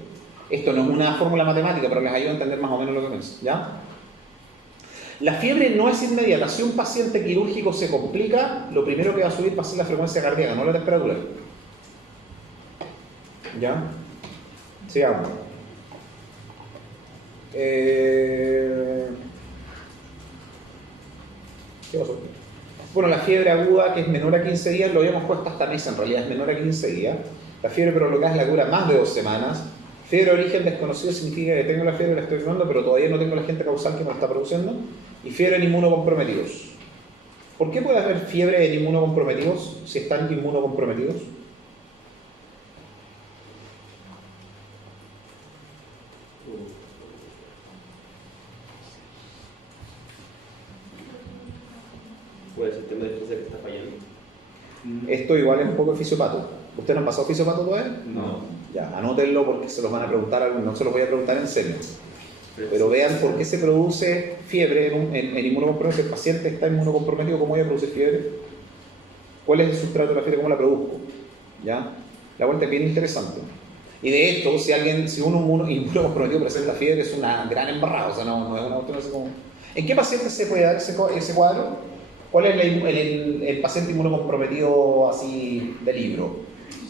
Esto no es una fórmula matemática, pero les ayuda a entender más o menos lo que es, ¿ya? La fiebre no es inmediata. Si un paciente quirúrgico se complica, lo primero que va a subir va a ser la frecuencia cardíaca, no la temperatura. ¿Ya? Sigamos. ¿Qué pasó? Bueno, la fiebre aguda, que es menor a 15 días, lo habíamos puesto hasta mes, en realidad es menor a 15 días. La fiebre prolongada es la cura más de 2 semanas. Fiebre de origen desconocido significa que tengo la fiebre, la estoy tomando, pero todavía no tengo la agente causal que me la está produciendo. Y fiebre en inmunocomprometidos. ¿Por qué puede haber fiebre en inmunocomprometidos si están inmunocomprometidos? Puede ser el sistema de defensa que está fallando. Esto igual es un poco de fisiopato. ¿Ustedes no han pasado fisiopato todavía? No. Ya, anótenlo porque se los van a preguntar, no se los voy a preguntar en serio. Pero vean por qué se produce fiebre en inmunocomprometido. El paciente está inmunocomprometido, ¿cómo voy a producir fiebre? ¿Cuál es el sustrato de la fiebre? ¿Cómo la produzco? ¿Ya? La vuelta es bien interesante. Y de esto, si uno inmunocomprometido presenta fiebre, es una gran embarrada. O sea, no es una cuestión así como... ¿En qué paciente se puede dar ese cuadro? ¿Cuál es el paciente inmunocomprometido así de libro?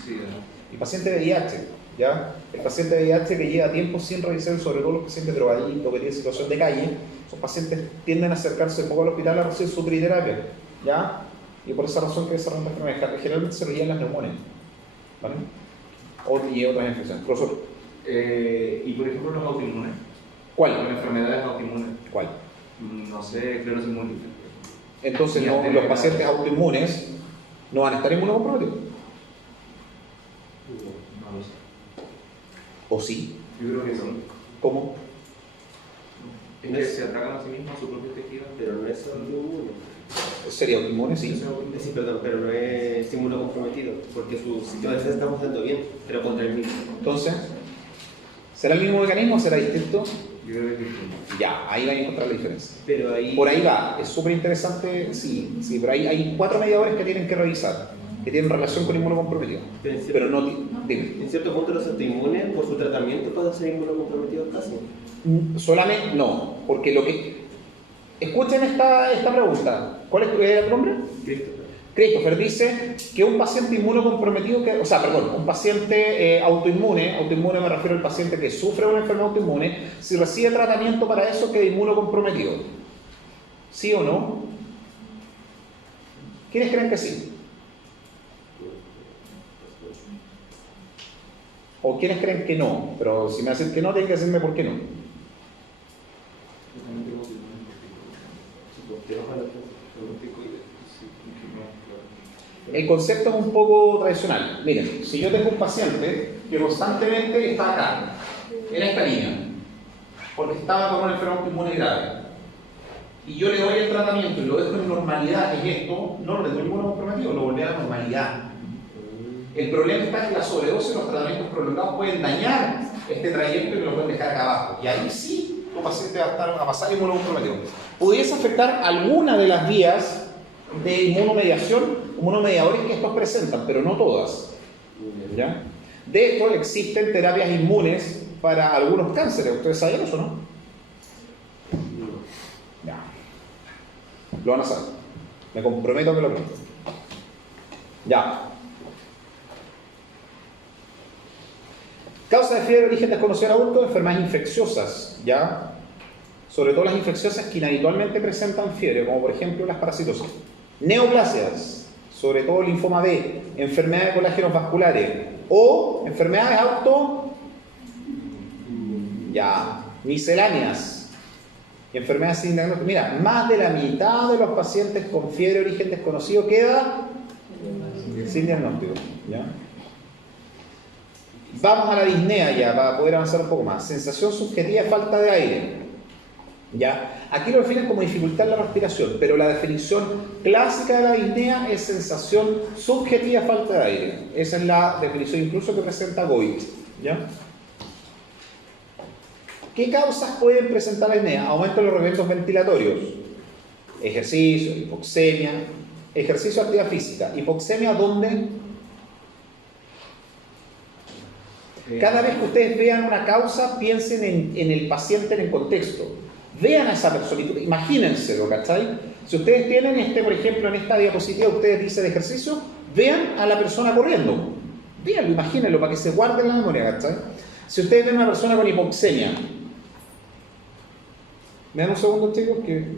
Sí, El paciente de VIH, ¿ya? El paciente de VIH que lleva tiempo sin revisar, sobre todo los pacientes drogadictos que tienen situación de calle, esos pacientes tienden a acercarse poco al hospital a recibir su triterapia, ¿ya? Y por esa razón que desarrollan las enfermedades, generalmente se veían las neumonías, ¿vale? Y otras infecciones. Profesor. Y por ejemplo los autoinmunes. ¿Cuál? Las enfermedades autoinmunes. ¿Cuál? No sé, esclerosis múltiple. Entonces los pacientes autoinmunes no van a estar inmunocomprometidos. No lo sé. ¿O sí? Yo creo que no. ¿Cómo? Es que se atacan a sí mismos, a su propio tejido. Pero no es autoinmune. ¿Sería autoinmune? Sí. Sí, perdón, pero no es inmunocomprometido, porque su sistema de defensa está funcionando bien, pero contra el mismo. Entonces, ¿será el mismo mecanismo o será distinto? Yo creo que es distinto. Ya, ahí va a encontrar la diferencia. Pero ahí... Por ahí va, es súper interesante, sí, pero hay 4 mediadores que tienen que revisar, que tienen relación con inmunocomprometido. Pero no, dime. En cierto punto los autoinmunes, por su tratamiento, pueden ser inmunocomprometidos casi. Solamente no, porque lo que... Escuchen esta pregunta. ¿Cuál es tu nombre? Christopher dice que un paciente inmunocomprometido, un paciente autoinmune me refiero al paciente que sufre una enfermedad autoinmune, si recibe tratamiento para eso queda inmunocomprometido. ¿Sí o no? ¿Quiénes creen que sí? ¿O quiénes creen que no? Pero si me hacen que no, tienen que decirme por qué no. El concepto es un poco tradicional. Miren, si yo tengo un paciente que constantemente está acá, en esta línea, porque estaba con una enfermedad autoinmune grave, y yo le doy el tratamiento y lo dejo en normalidad, que es esto, no lo dejo inmunocomprometido, lo volví a la normalidad. El problema está que la sobredosis de los tratamientos prolongados pueden dañar este trayecto y me lo pueden dejar acá abajo. Y ahí sí, tu paciente va a pasar inmunocomprometido. Pudiese afectar alguna de las vías de inmunomediadores que estos presentan, pero no todas. ¿Ya? De hecho, existen terapias inmunes para algunos cánceres. ¿Ustedes saben eso, no? Ya. Lo van a saber. Me comprometo a que lo pregunten. Ya. Causa de fiebre, origen desconocido en adultos, enfermedades infecciosas, ¿ya? Sobre todo las infecciosas que inhabitualmente presentan fiebre, como por ejemplo las parasitosis. Neoplasias, sobre todo linfoma B, enfermedades de colágenos vasculares o enfermedades misceláneas, enfermedades sin diagnóstico. Mira, más de la mitad de los pacientes con fiebre de origen desconocido queda sin diagnóstico, ¿ya? Vamos a la disnea ya, para poder avanzar un poco más. Sensación subjetiva de falta de aire. ¿Ya? Aquí lo definen como dificultad en la respiración, pero la definición clásica de la disnea es sensación subjetiva de falta de aire. Esa es la definición incluso que presenta Goit. ¿Ya? ¿Qué causas pueden presentar la disnea? Aumento de los requerimientos ventilatorios. Ejercicio, hipoxemia. Ejercicio, actividad física. Hipoxemia, ¿dónde? Cada vez que ustedes vean una causa, piensen en el paciente en el contexto. Vean a esa persona, imagínenselo, ¿cachai? Si ustedes tienen por ejemplo, en esta diapositiva, ustedes dicen ejercicio, vean a la persona corriendo. Véanlo, imagínenlo, para que se guarde en la memoria, ¿cachai? Si ustedes ven a una persona con hipoxemia, ¿me dan un segundo, chicos? Que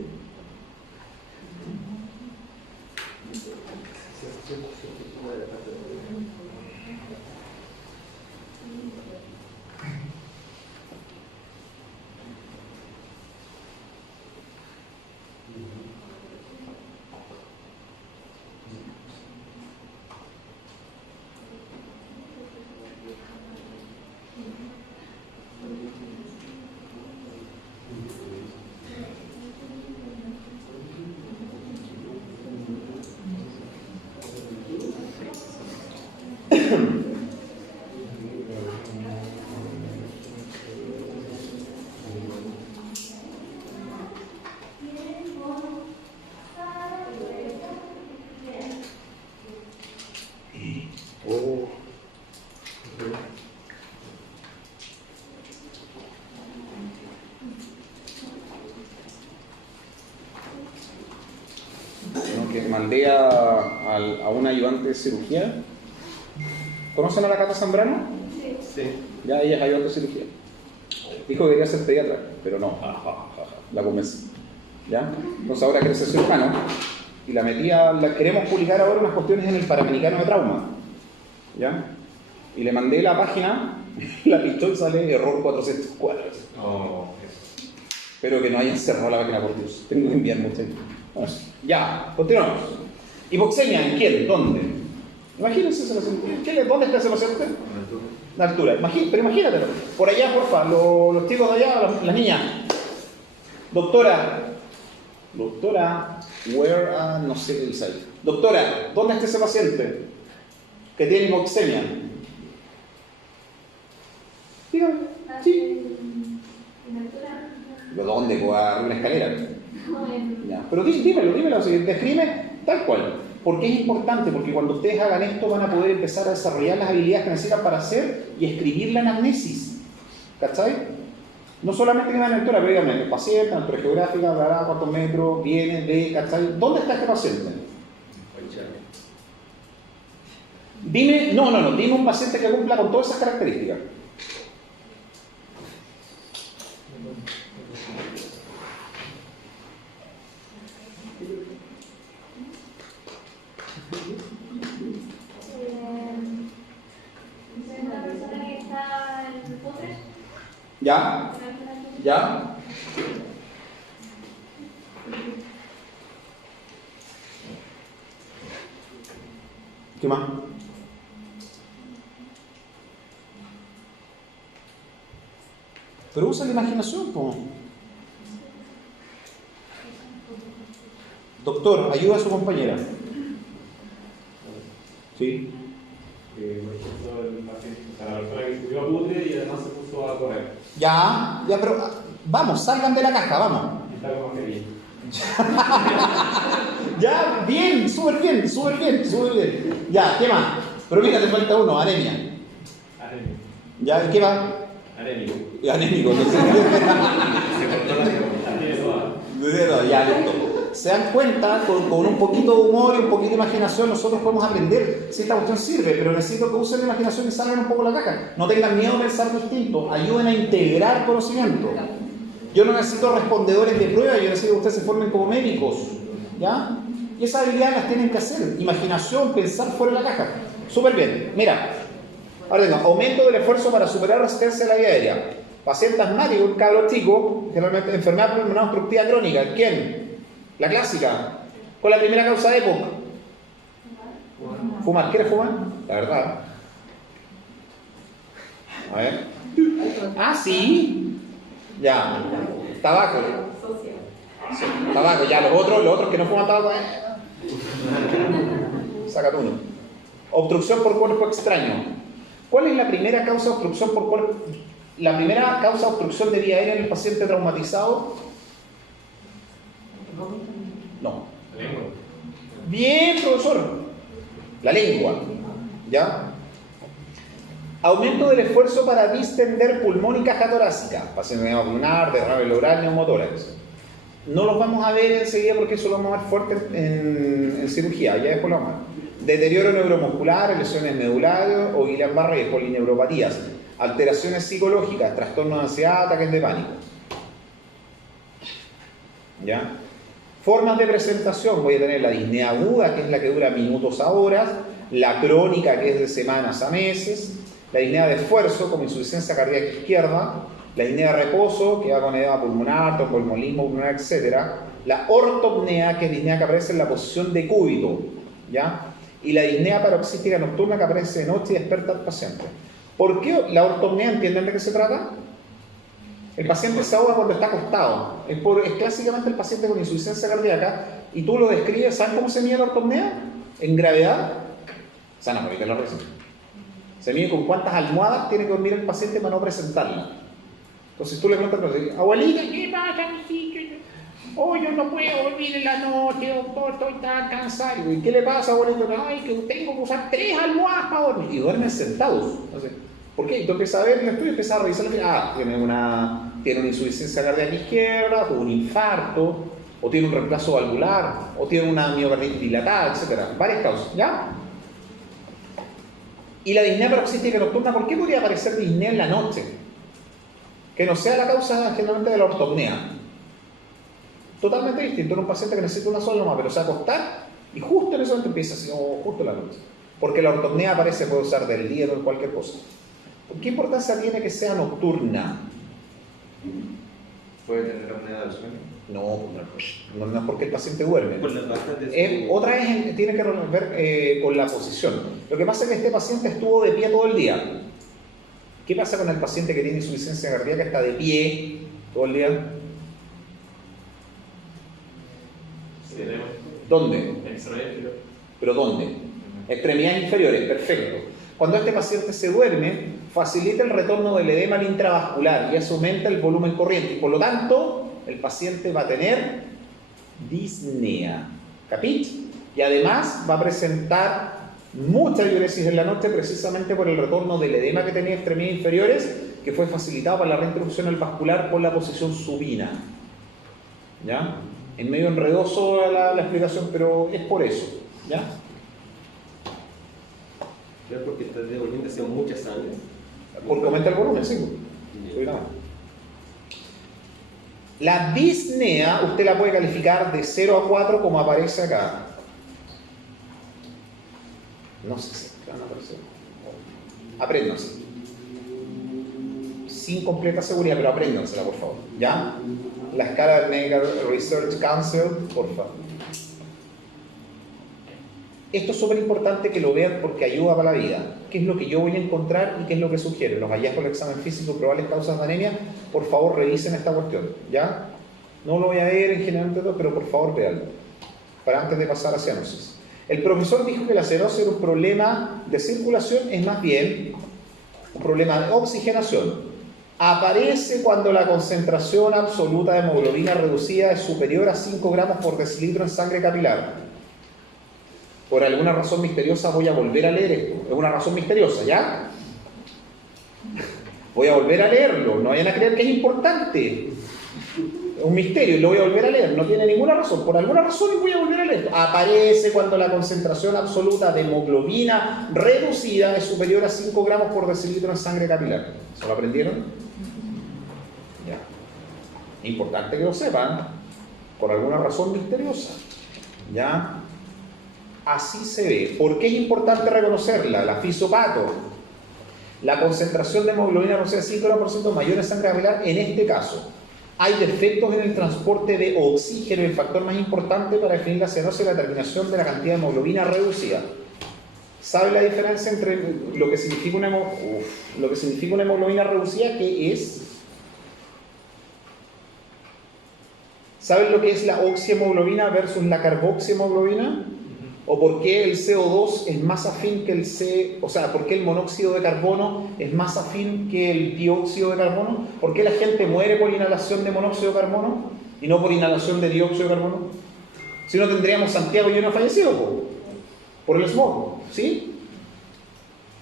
mandé a un ayudante de cirugía. ¿Conocen a la Cata Zambrano? Sí. Ya ella es ayudante de cirugía. Dijo que quería ser pediatra, pero no. La convencí. ¿Ya? Entonces ahora quiere ser cirujano y la queremos publicar ahora unas cuestiones en el Panamericano de Trauma. ¿Ya? Y le mandé la página, la pichó y sale error 404. Oh, Espero que no hayan cerrado la página, por Dios. Tengo que enviar mucho. Bueno, ya, continuamos. Hipoxemia, ¿en quién? ¿Dónde? Imagínense ese paciente. ¿Dónde está ese paciente? La altura. Pero imagínatelo. Por allá, porfa, los chicos de allá, las niñas. Doctora, no sé qué dice ahí. Doctora, ¿dónde está ese paciente que tiene hipoxemia? Dígame. Sí. ¿En altura? ¿Pero dónde? ¿Puedo agarrar una escalera? No, Ya. Pero dímelo, describe tal cual. ¿Por qué es importante? Porque cuando ustedes hagan esto van a poder empezar a desarrollar las habilidades que necesitan para hacer y escribir la anamnesis. ¿Cachai? No solamente que van a altura, pero díganme, el paciente, la altura geográfica, cuántos metros, viene, de, ¿cachai? ¿Dónde está este paciente? Dime un paciente que cumpla con todas esas características. ¿Una persona que está en el potre? ¿Ya? ¿Ya? ¿Qué más? Pero usa la imaginación, po. Doctor, ayuda a su compañera. Sí. La persona que subió a putre y además se puso a correr. Ya, pero vamos, salgan de la caja, vamos. Y está como que bien. Ya, bien, súper bien. Ya, ¿qué más? Pero mira, te falta uno, anemia. Anémico. Ya, ¿qué más? Anémico. Anémico, no sé. Se cortó la Tiene toda. Ya, listo. Se dan cuenta, con un poquito de humor y un poquito de imaginación, nosotros podemos aprender si esta cuestión sirve, pero necesito que usen la imaginación y salgan un poco de la caja. No tengan miedo a pensar distinto, ayuden a integrar conocimiento. Yo no necesito respondedores de prueba, yo necesito que ustedes se formen como médicos, ¿ya? Y esas habilidades las tienen que hacer. Imaginación, pensar fuera de la caja. Súper bien. Mira, ahora tengo aumento del esfuerzo para superar resistencia a la vía aérea. Paciente asmático, un cabro chico, generalmente enfermedad pulmonar obstructiva crónica. ¿Quién? La clásica. ¿Cuál es la primera causa de EPOC? ¿Fumar? ¿Quieres fumar? La verdad. A ver. Ah, sí. Ya. Tabaco. Sí, tabaco. Ya, los otros que no fuman tabaco. Sácate uno. Obstrucción por cuerpo extraño. ¿Cuál es la primera causa de obstrucción por cuerpo? La primera causa de obstrucción de vía aérea en el paciente traumatizado. No. Bien, profesor. La lengua. ¿Ya? Aumento del esfuerzo para distender pulmón y caja torácica. Paciente pulmonar, derrame pleural, neumotórax. No los vamos a ver enseguida porque eso lo vamos a ver fuerte en cirugía. Ya después lo vamos a ver. Deterioro neuromuscular, lesiones medulares o Guillain-Barré, polineuropatías. Alteraciones psicológicas, trastornos de ansiedad, ataques de pánico. ¿Ya? Formas de presentación, voy a tener la disnea aguda, que es la que dura minutos a horas, la crónica, que es de semanas a meses, la disnea de esfuerzo, como insuficiencia cardíaca izquierda, la disnea de reposo, que va con edema pulmonar, tromboembolismo pulmonar, etc. La ortopnea, que es disnea que aparece en la posición de cúbito, ¿ya? Y la disnea paroxística nocturna, que aparece de noche y desperta al paciente. ¿Por qué la ortopnea? ¿Entienden de qué se trata? El paciente se ahoga cuando está acostado. Es clásicamente el paciente con insuficiencia cardíaca y tú lo describes. ¿Saben cómo se mide la ortopnea? En gravedad. Sana, ahorita la risa. Se mide con cuántas almohadas tiene que dormir el paciente para no presentarla. Entonces tú le preguntas, abuelita, ¿qué pasa, mijito? Oh, yo no puedo dormir en la noche, doctor, estoy tan cansado. ¿Y qué le pasa, abuelito? Ay, que tengo que usar 3 almohadas para dormir. Y duermen sentados. Entonces, ¿por qué? Y tú empiezas a ver el estudio y empiezas a revisar. Tiene una insuficiencia cardíaca izquierda, o un infarto, o tiene un reemplazo valvular, o tiene una miocarditis dilatada, etc. Varias causas, ¿ya? Y la disnea paroxística nocturna, ¿por qué podría aparecer disnea en la noche? Que no sea la causa generalmente de la ortopnea. Totalmente distinto, en un paciente que necesita una sola nomás, pero se va a acostar y justo en ese momento empieza así, justo en la noche. Porque la ortopnea aparece, puede usar del día o de cualquier cosa. ¿Qué importancia tiene que sea nocturna? ¿Puede tener apnea del sueño? no es porque el paciente duerme. Por las bastantes- Otra vez tiene que ver con la posición. Lo que pasa es que este paciente estuvo de pie todo el día. ¿Qué pasa con el paciente que tiene insuficiencia cardíaca, está de pie todo el día? ¿Dónde? ¿Pero dónde? Extremidades inferiores, perfecto. Cuando este paciente se duerme, facilita el retorno del edema al intravascular y eso aumenta el volumen corriente y por lo tanto el paciente va a tener disnea. ¿Capich? Y además va a presentar mucha diuresis en la noche precisamente por el retorno del edema que tenía extremidades inferiores, que fue facilitado por la reintroducción al vascular por la posición supina. ¿Ya? Es medio enredoso la explicación, pero es por eso. ¿Ya? ¿Es porque estás devolviendo hacia mucha sangre? Porque aumenta el volumen, sí. La disnea usted la puede calificar de 0 a 4 como aparece acá. No sé si van a aparecer. Apréndanse. Sin completa seguridad, pero apréndansela, por favor. ¿Ya? La escala del Medical Research Council, por favor. Esto es súper importante que lo vean porque ayuda para la vida. ¿Qué es lo que yo voy a encontrar y qué es lo que sugiere? Los hallazgos del examen físico, probables causas de anemia, por favor revisen esta cuestión. ¿Ya? No lo voy a ver en general, pero por favor véanlo. Para antes de pasar a cianosis. El profesor dijo que la cianosis era un problema de circulación, es más bien un problema de oxigenación. Aparece cuando la concentración absoluta de hemoglobina reducida es superior a 5 gramos por decilitro en sangre capilar. Por alguna razón misteriosa voy a volver a leer esto. Es una razón misteriosa, ¿ya? Voy a volver a leerlo. No vayan a creer que es importante. Es un misterio y lo voy a volver a leer. No tiene ninguna razón. Por alguna razón voy a volver a leer. Aparece cuando la concentración absoluta de hemoglobina reducida es superior a 5 gramos por decilitro en sangre capilar. ¿Se lo aprendieron? Ya. Importante que lo sepan. Por alguna razón misteriosa. ¿Ya? Así se ve. ¿Por qué es importante reconocerla? La fisiopato. La concentración de hemoglobina reducida de 5% mayor en sangre capilar en este caso. Hay defectos en el transporte de oxígeno, el factor más importante para definir la cianosis y la determinación de la cantidad de hemoglobina reducida. ¿Sabe la diferencia entre lo que significa una hemoglobina reducida? ¿Qué es? ¿Saben lo que es la oxihemoglobina versus la carboxihemoglobina? ¿O por qué el CO2 es más afín que el por qué el monóxido de carbono es más afín que el dióxido de carbono? ¿Por qué la gente muere por inhalación de monóxido de carbono y no por inhalación de dióxido de carbono? Si no tendríamos Santiago lleno de fallecidos, por el smog, ¿sí?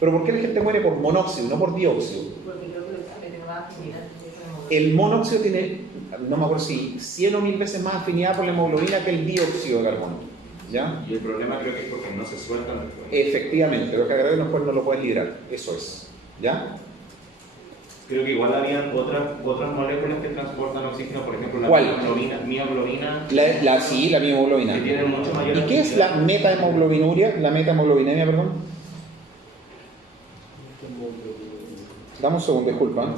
Pero ¿por qué la gente muere por monóxido, no por dióxido? Porque creo que tiene más afinidad. El monóxido tiene, no me acuerdo si 100 o 1000 veces más afinidad por la hemoglobina que el dióxido de carbono. ¿Ya? Y el problema creo que es porque no se sueltan después. Efectivamente, lo que agregan después no lo puedes liberar. Eso es. ¿Ya? Creo que igual habían otras moléculas que transportan oxígeno, por ejemplo la ¿Cuál? mioglobina. Sí, la mioglobina. Que tienen mucho mayor ¿Y qué es la afinidad. metahemoglobinuria? La metahemoglobinemia, perdón. Dame un segundo, disculpa.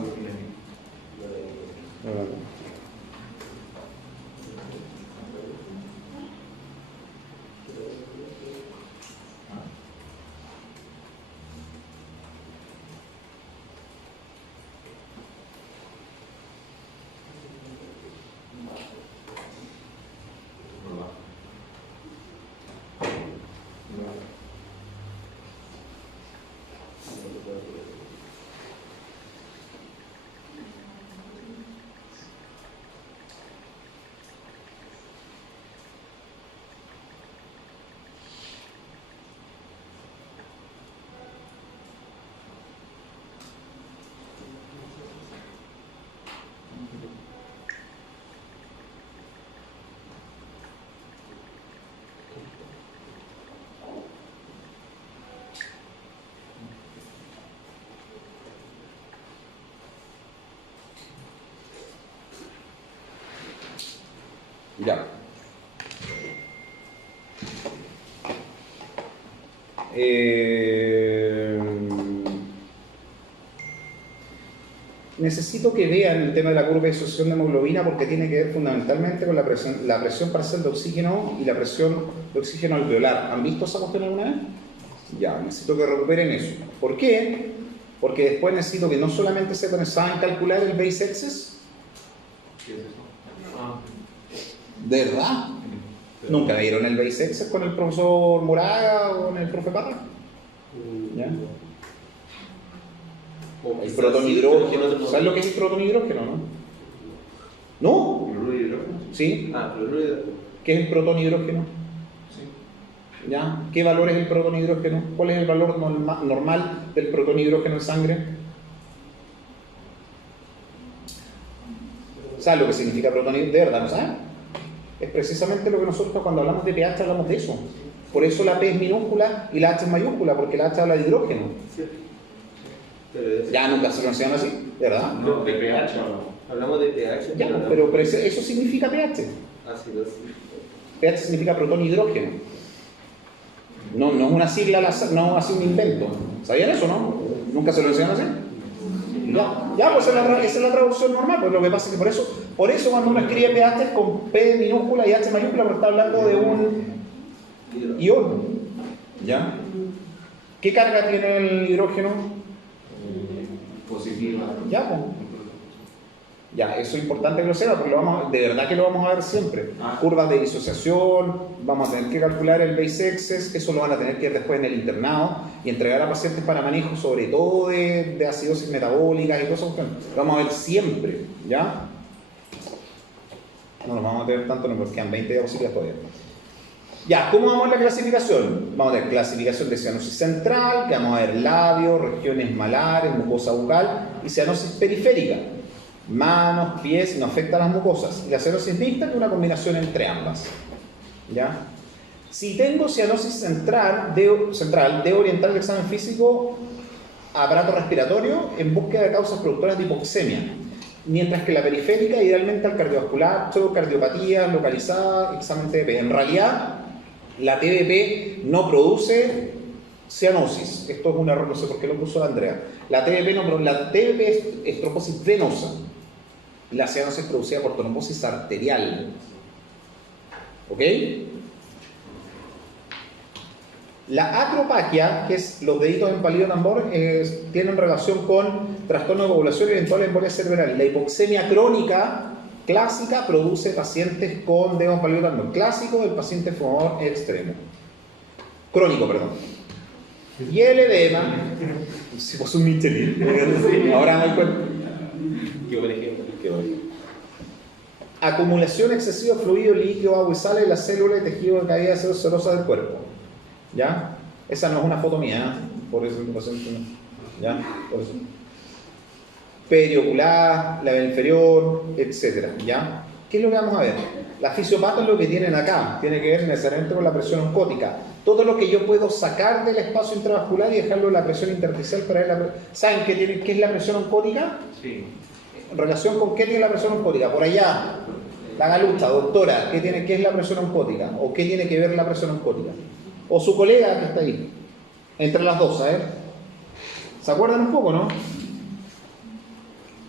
Ya. necesito que vean el tema de la curva de disociación de hemoglobina porque tiene que ver fundamentalmente con la presión parcial de oxígeno y la presión de oxígeno alveolar. ¿Han visto esa cuestión alguna vez? Ya, necesito que recuperen eso. ¿Por qué? Porque después necesito que no solamente sepan, ¿saben calcular el base excess? ¿Qué es eso? ¿De verdad? ¿Nunca vieron el base excess con el profesor Moraga o con el profe Parra? ¿Ya? El protonhidrógeno. ¿Sabes lo que es el protonhidrógeno, no? ¿No? ¿Cloruro de hidrógeno? ¿Sí? Cloruro de hidrógeno. ¿Qué es el protonhidrógeno? Sí. ¿Ya? ¿Qué valor es el protonhidrógeno? ¿Cuál es el valor normal del protonhidrógeno en sangre? ¿Sabes lo que significa protonhidrógeno? ¿De verdad no sabes? Es precisamente lo que nosotros cuando hablamos de pH hablamos de eso. Por eso la P es minúscula y la H es mayúscula, porque la H habla de hidrógeno. Ya nunca se lo enseñan así, ¿de verdad? No, de pH no. Hablamos de pH. Ya, pero eso significa pH. Ácido. pH significa protón-hidrógeno. No es una sigla, no es un invento. ¿Sabían eso, no? ¿Nunca se lo enseñan así? Ya, pues esa es la traducción normal. Pues lo que pasa es que por eso cuando uno escribe pH es con P minúscula y H mayúscula, porque está hablando de un ion. ¿Ya? ¿Qué carga tiene el hidrógeno? Positiva. Ya, pues. Ya, eso es importante que lo sepa, porque de verdad que lo vamos a ver siempre. Curvas de disociación, vamos a tener que calcular el base excess, eso lo van a tener que ver después en el internado y entregar a pacientes para manejo, sobre todo de acidosis metabólicas y cosas. Lo vamos a ver siempre, ¿ya? No nos vamos a tener tanto, no, porque quedan 20 diapositivas todavía. Ya, ¿cómo vamos a ver la clasificación? Vamos a ver clasificación de cianosis central, que vamos a ver labios, regiones malares, mucosa bucal y cianosis periférica. Manos, pies, no afecta a las mucosas. Y la cianosis mixta, que es una combinación entre ambas. ¿Ya? Si tengo cianosis central, debo orientar el examen físico a aparato respiratorio en búsqueda de causas productoras de hipoxemia. Mientras que la periférica, idealmente al cardiovascular, cardiopatía localizada, examen TBP. En realidad, la TBP no produce cianosis. Esto es un error, no sé por qué lo puso Andrea. La TBP es trombosis venosa. La cianosis es producida por trombosis arterial. ¿Ok? La atropaquia, que es los deditos en palillo tambor, tienen relación con trastorno de coagulación y eventual embolia cerebral. La hipoxemia crónica clásica produce pacientes con dedos en palillo tambor. Clásico, el paciente fumador extremo. Crónico, perdón. Y el edema, si vos un Michelin, ahora me doy cuenta. Qué buen ejemplo. Acumulación excesiva de fluido, líquido, agua y sal en las células y tejido de cavidad serosa del cuerpo. ¿Ya? Esa no es una foto mía, por eso ¿ya? Por eso. Periocular, labio inferior, etc. ¿Ya? ¿Qué es lo que vamos a ver? La fisiopata es lo que tienen acá, tiene que ver necesariamente con la presión oncótica. Todo lo que yo puedo sacar del espacio intravascular y dejarlo en la presión intersticial para ver ¿Saben qué es la presión oncótica? Sí. ¿En relación con qué tiene la presión oncótica? Por allá, la galucha, doctora, ¿qué es la presión oncótica? ¿O qué tiene que ver la presión oncótica? O su colega que está ahí. Entre las dos, ¿sabes? ¿Se acuerdan un poco, no?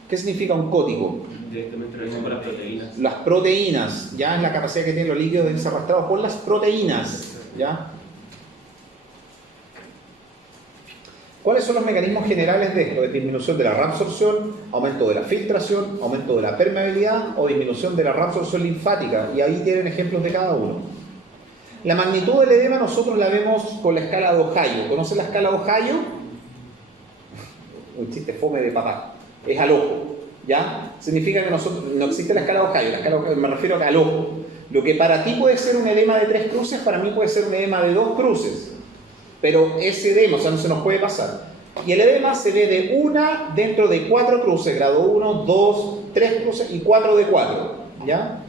¿Qué significa oncótico? Directamente relación con las proteínas. Las proteínas, ya es la capacidad que tienen los líquidos de irse arrastrados por las proteínas, ¿ya? ¿Cuáles son los mecanismos generales de esto? De disminución de la reabsorción, aumento de la filtración, aumento de la permeabilidad o disminución de la reabsorción linfática. Y ahí tienen ejemplos de cada uno. La magnitud del edema nosotros la vemos con la escala de Ohio. ¿Conocen la escala de Ohio? Un chiste fome de papá. Es al ojo, ¿ya? Significa que no existe la escala de Ohio. La escala de Ohio, me refiero al ojo. Lo que para ti puede ser un edema de 3 cruces, para mí puede ser un edema de 2 cruces. Pero ese edema, o sea, no se nos puede pasar. Y el edema se ve de una dentro de 4 cruces, grado 1, 2, 3 cruces y 4 de 4, ¿ya?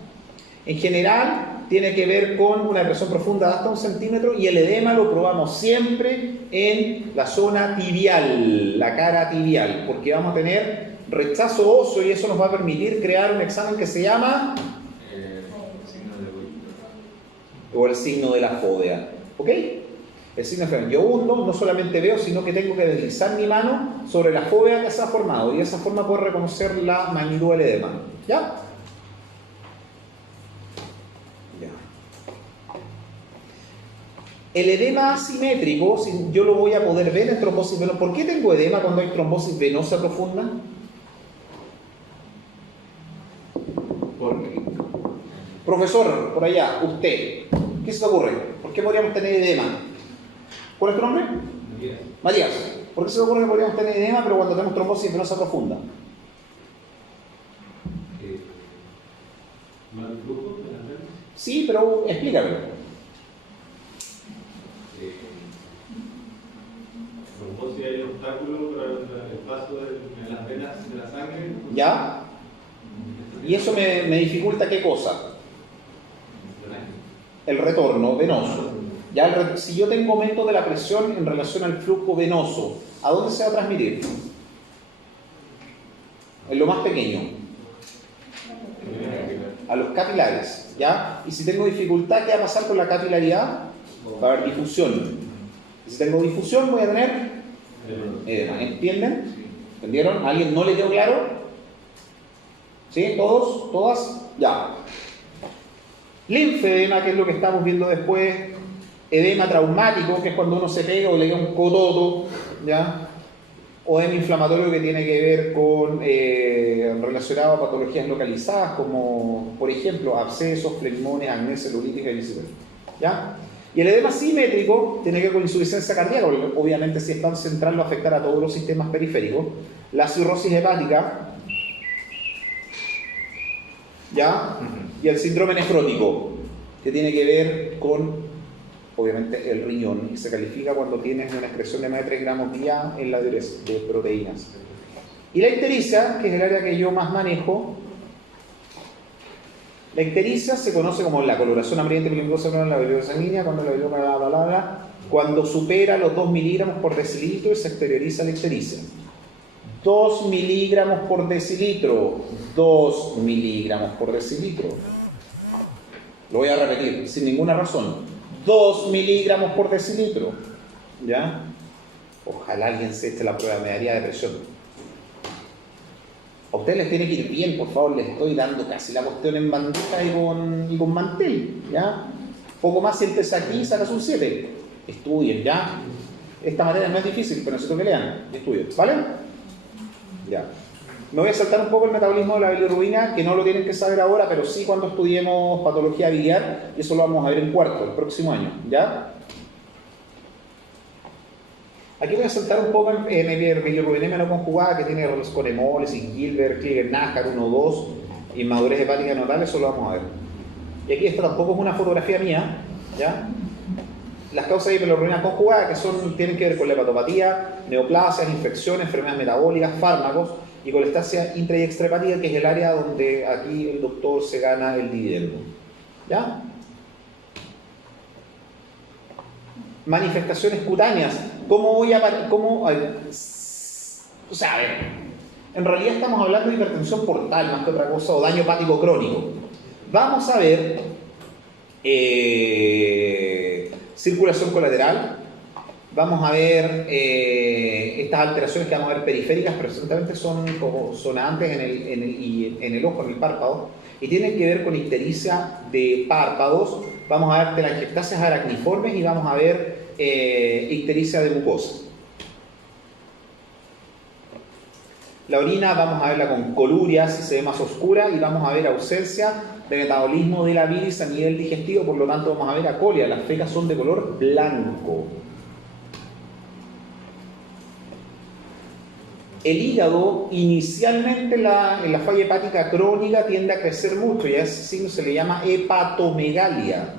En general, tiene que ver con una depresión profunda de hasta 1 centímetro y el edema lo probamos siempre en la zona tibial, la cara tibial, porque vamos a tener rechazo óseo y eso nos va a permitir crear un examen que se llama Signo de o el signo de la fódea, ¿ok? El signo de Feynman. Yo hundo, no solamente veo, sino que tengo que deslizar mi mano sobre la fóvea que se ha formado y de esa forma puedo reconocer la magnitud del edema. ¿Ya? Ya. El edema asimétrico, yo lo voy a poder ver en trombosis venosa. ¿Por qué tengo edema cuando hay trombosis venosa profunda? Profesor, por allá, usted, ¿qué se te ocurre? ¿Por qué podríamos tener edema? ¿Cuál es tu nombre? Matías. ¿Por qué se te ocurre que podríamos tener edema pero cuando tenemos trombosis venosa profunda? ¿Mal flujo de las venas? Sí, pero explícamelo. Si hay un obstáculo para el paso de las venas de la sangre. ¿Ya? ¿Y eso me dificulta qué cosa? El retorno venoso. Ya si yo tengo aumento de la presión en relación al flujo venoso, ¿a dónde se va a transmitir? En lo más pequeño. A los capilares. ¿Ya? Y si tengo dificultad, ¿qué va a pasar con la capilaridad? Va a haber difusión. Y si tengo difusión, voy a tener edema. ¿Entienden? ¿Entendieron? ¿A alguien no le quedó claro? ¿Sí? ¿Todos? ¿Todas? Ya. Linfedema, que es lo que estamos viendo después. Edema traumático, que es cuando uno se pega o le da un cototo, ¿ya? O edema inflamatorio, que tiene que ver con relacionado a patologías localizadas, como por ejemplo abscesos, flegmones, acné, celulitis, etc. ¿Ya? Y el edema simétrico tiene que ver con insuficiencia cardíaca, porque obviamente si es tan central va a afectar a todos los sistemas periféricos. La cirrosis hepática, ¿ya? Y el síndrome nefrótico, que tiene que ver con, obviamente, el riñón, y se califica cuando tienes una excreción de más de 3 gramos día en la diuresis de proteínas. Y la ictericia, que es el área que yo más manejo. La ictericia se conoce como la coloración amarillenta pigmentosa en la bilirrubina sanguínea, cuando supera los 2 miligramos por decilitro y se exterioriza la ictericia. 2 miligramos por decilitro. 2 miligramos por decilitro. Lo voy a repetir, sin ninguna razón. 2 miligramos por decilitro. ¿Ya? Ojalá alguien se eche la prueba, me daría depresión. A ustedes les tiene que ir bien, por favor, les estoy dando casi la cuestión en bandeja y con mantel, ¿ya? Poco más, siéntese aquí y sacas un 7. Estudien, ¿ya? Esta materia no es difícil, pero necesito que lean. Estudien, ¿vale? Ya. Me voy a saltar un poco el metabolismo de la bilirrubina, que no lo tienen que saber ahora, pero sí cuando estudiemos patología biliar, y eso lo vamos a ver en cuarto, el próximo año, ¿ya? Aquí voy a saltar un poco en bilirrubinemia no conjugada, que tiene con hemólisis, Gilbert, Krieger-Nájar 1-2, inmadurez hepática notable, eso lo vamos a ver. Y aquí esta tampoco es una fotografía mía, ¿ya? Las causas de bilirrubina conjugada, que tienen que ver con la hepatopatía, neoplasias, infecciones, enfermedades metabólicas, fármacos, y colestasia intra y extrahepática, que es el área donde aquí el doctor se gana el dividendo. ¿Ya? Manifestaciones cutáneas. O sea, a ver, en realidad estamos hablando de hipertensión portal más que otra cosa, o daño hepático crónico. Vamos a ver circulación colateral. Vamos a ver estas alteraciones que vamos a ver periféricas, pero presentemente son como sonantes en el ojo, en el párpado, y tienen que ver con ictericia de párpados. Vamos a ver telangiectasias aracniformes y vamos a ver ictericia de mucosa. La orina vamos a verla con coluria, si se ve más oscura, y vamos a ver ausencia de metabolismo de la bilis a nivel digestivo, por lo tanto vamos a ver acolia. Las fecas son de color blanco. El hígado, inicialmente en la falla hepática crónica, tiende a crecer mucho y a ese signo se le llama hepatomegalia,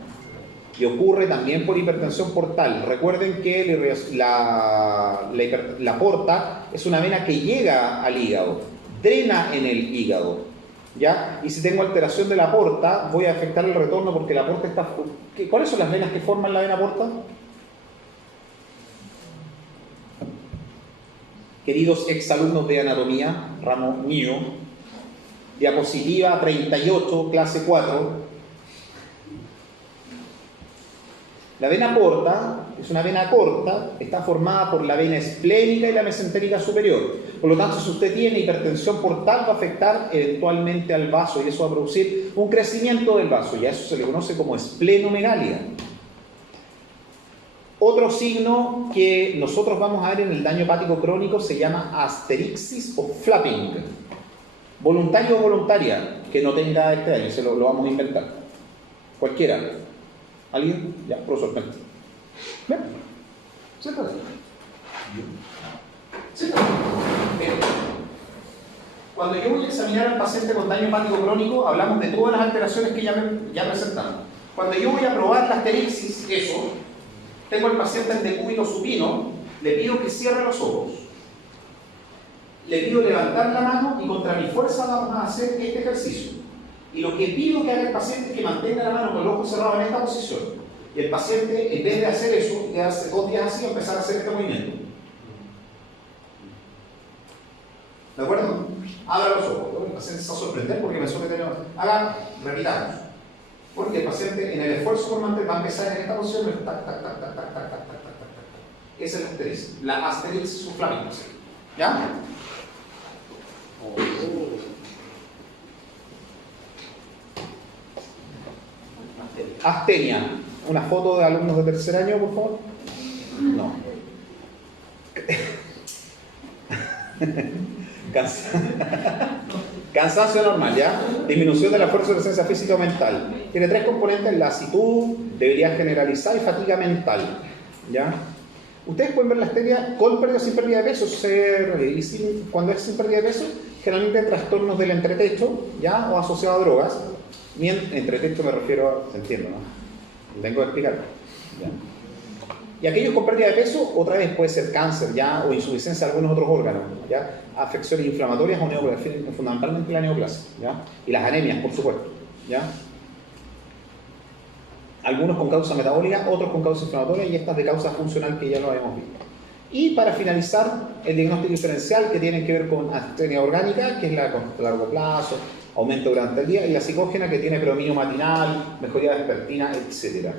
y ocurre también por hipertensión portal. Recuerden que la porta es una vena que llega al hígado, drena en el hígado, ¿ya? Y si tengo alteración de la porta, voy a afectar el retorno porque la porta está... ¿Cuáles son las venas que forman la vena porta? Queridos exalumnos de anatomía, ramo mío, diapositiva 38, clase 4. La vena porta es una vena corta, está formada por la vena esplénica y la mesentérica superior. Por lo tanto, si usted tiene hipertensión portal, va a afectar eventualmente al vaso y eso va a producir un crecimiento del vaso, y a eso se le conoce como esplenomegalia. Otro signo que nosotros vamos a ver en el daño hepático crónico se llama asterixis o flapping. Voluntario o voluntaria que no tenga este daño, se lo vamos a inventar. Cualquiera. ¿Alguien? Ya, profesor, ven. Ven. Siéntate. Siéntate. Bien. Cuando yo voy a examinar al paciente con daño hepático crónico, hablamos de todas las alteraciones que ya presentamos. Cuando yo voy a probar la asterixis, eso, tengo al paciente en decúbito supino, le pido que cierre los ojos. Le pido levantar la mano y contra mi fuerza vamos a hacer este ejercicio. Y lo que pido que haga el paciente es que mantenga la mano con los ojos cerrados en esta posición. Y el paciente, en vez de hacer eso, quedarse 2 días así, empezar a hacer este movimiento. ¿De acuerdo? Abra los ojos. El paciente se va a sorprender porque pensó que tenía... repitamos. Porque el paciente, en el esfuerzo por mantener, va a empezar en esta posición, tac, tac, tac, tac, tac, tac, tac, tac, tac, tac. Esa es la asterix. La asterix suflamina. ¿Ya? Astenia. Una foto de alumnos de tercer año, por favor. No. Cansancio normal, ¿ya? Disminución de la fuerza de presencia física o mental. Tiene 3 componentes: lasitud, debilidad generalizada y fatiga mental, ¿ya? Ustedes pueden ver la astenia con pérdida o sin pérdida de peso. Cuando es sin pérdida de peso, generalmente trastornos del entretecho, ¿ya? O asociado a drogas. Entretecho me refiero a... ¿Se entiende, no? Tengo que explicar. ¿Ya? Y aquellos con pérdida de peso, otra vez puede ser cáncer, ¿ya? O insuficiencia de algunos otros órganos, ¿ya? Afecciones inflamatorias o neoplasias, fundamentalmente la neoplasia, ¿ya? Y las anemias, por supuesto, ¿ya? Algunos con causa metabólica, otros con causa inflamatoria y estas de causa funcional que ya lo habíamos visto. Y para finalizar, el diagnóstico diferencial que tiene que ver con astenia orgánica, que es la con largo plazo, aumento durante el día, y la psicógena que tiene predominio matinal, mejoría vespertina, etc.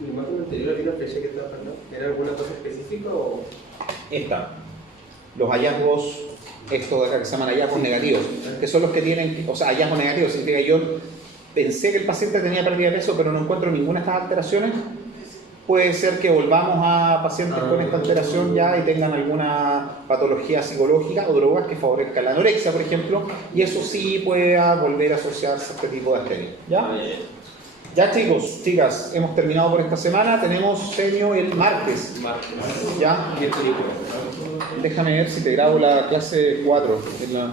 ¿La imagen anterior había una flecha que estaba hablando? ¿Era alguna cosa específica o...? Esta. Los hallazgos, estos de acá que se llaman hallazgos negativos, que son los que tienen, o sea, hallazgos negativos, significa que yo pensé que el paciente tenía pérdida de peso, pero no encuentro ninguna de estas alteraciones. Puede ser que volvamos a pacientes con esta alteración ya y tengan alguna patología psicológica o drogas que favorezcan la anorexia, por ejemplo, y eso sí puede volver a asociarse a este tipo de astenia. ¿Ya? Ya, chicos, chicas, hemos terminado por esta semana. Tenemos serio el martes. ¿Ya? Déjame ver si te grabo la clase 4 en la...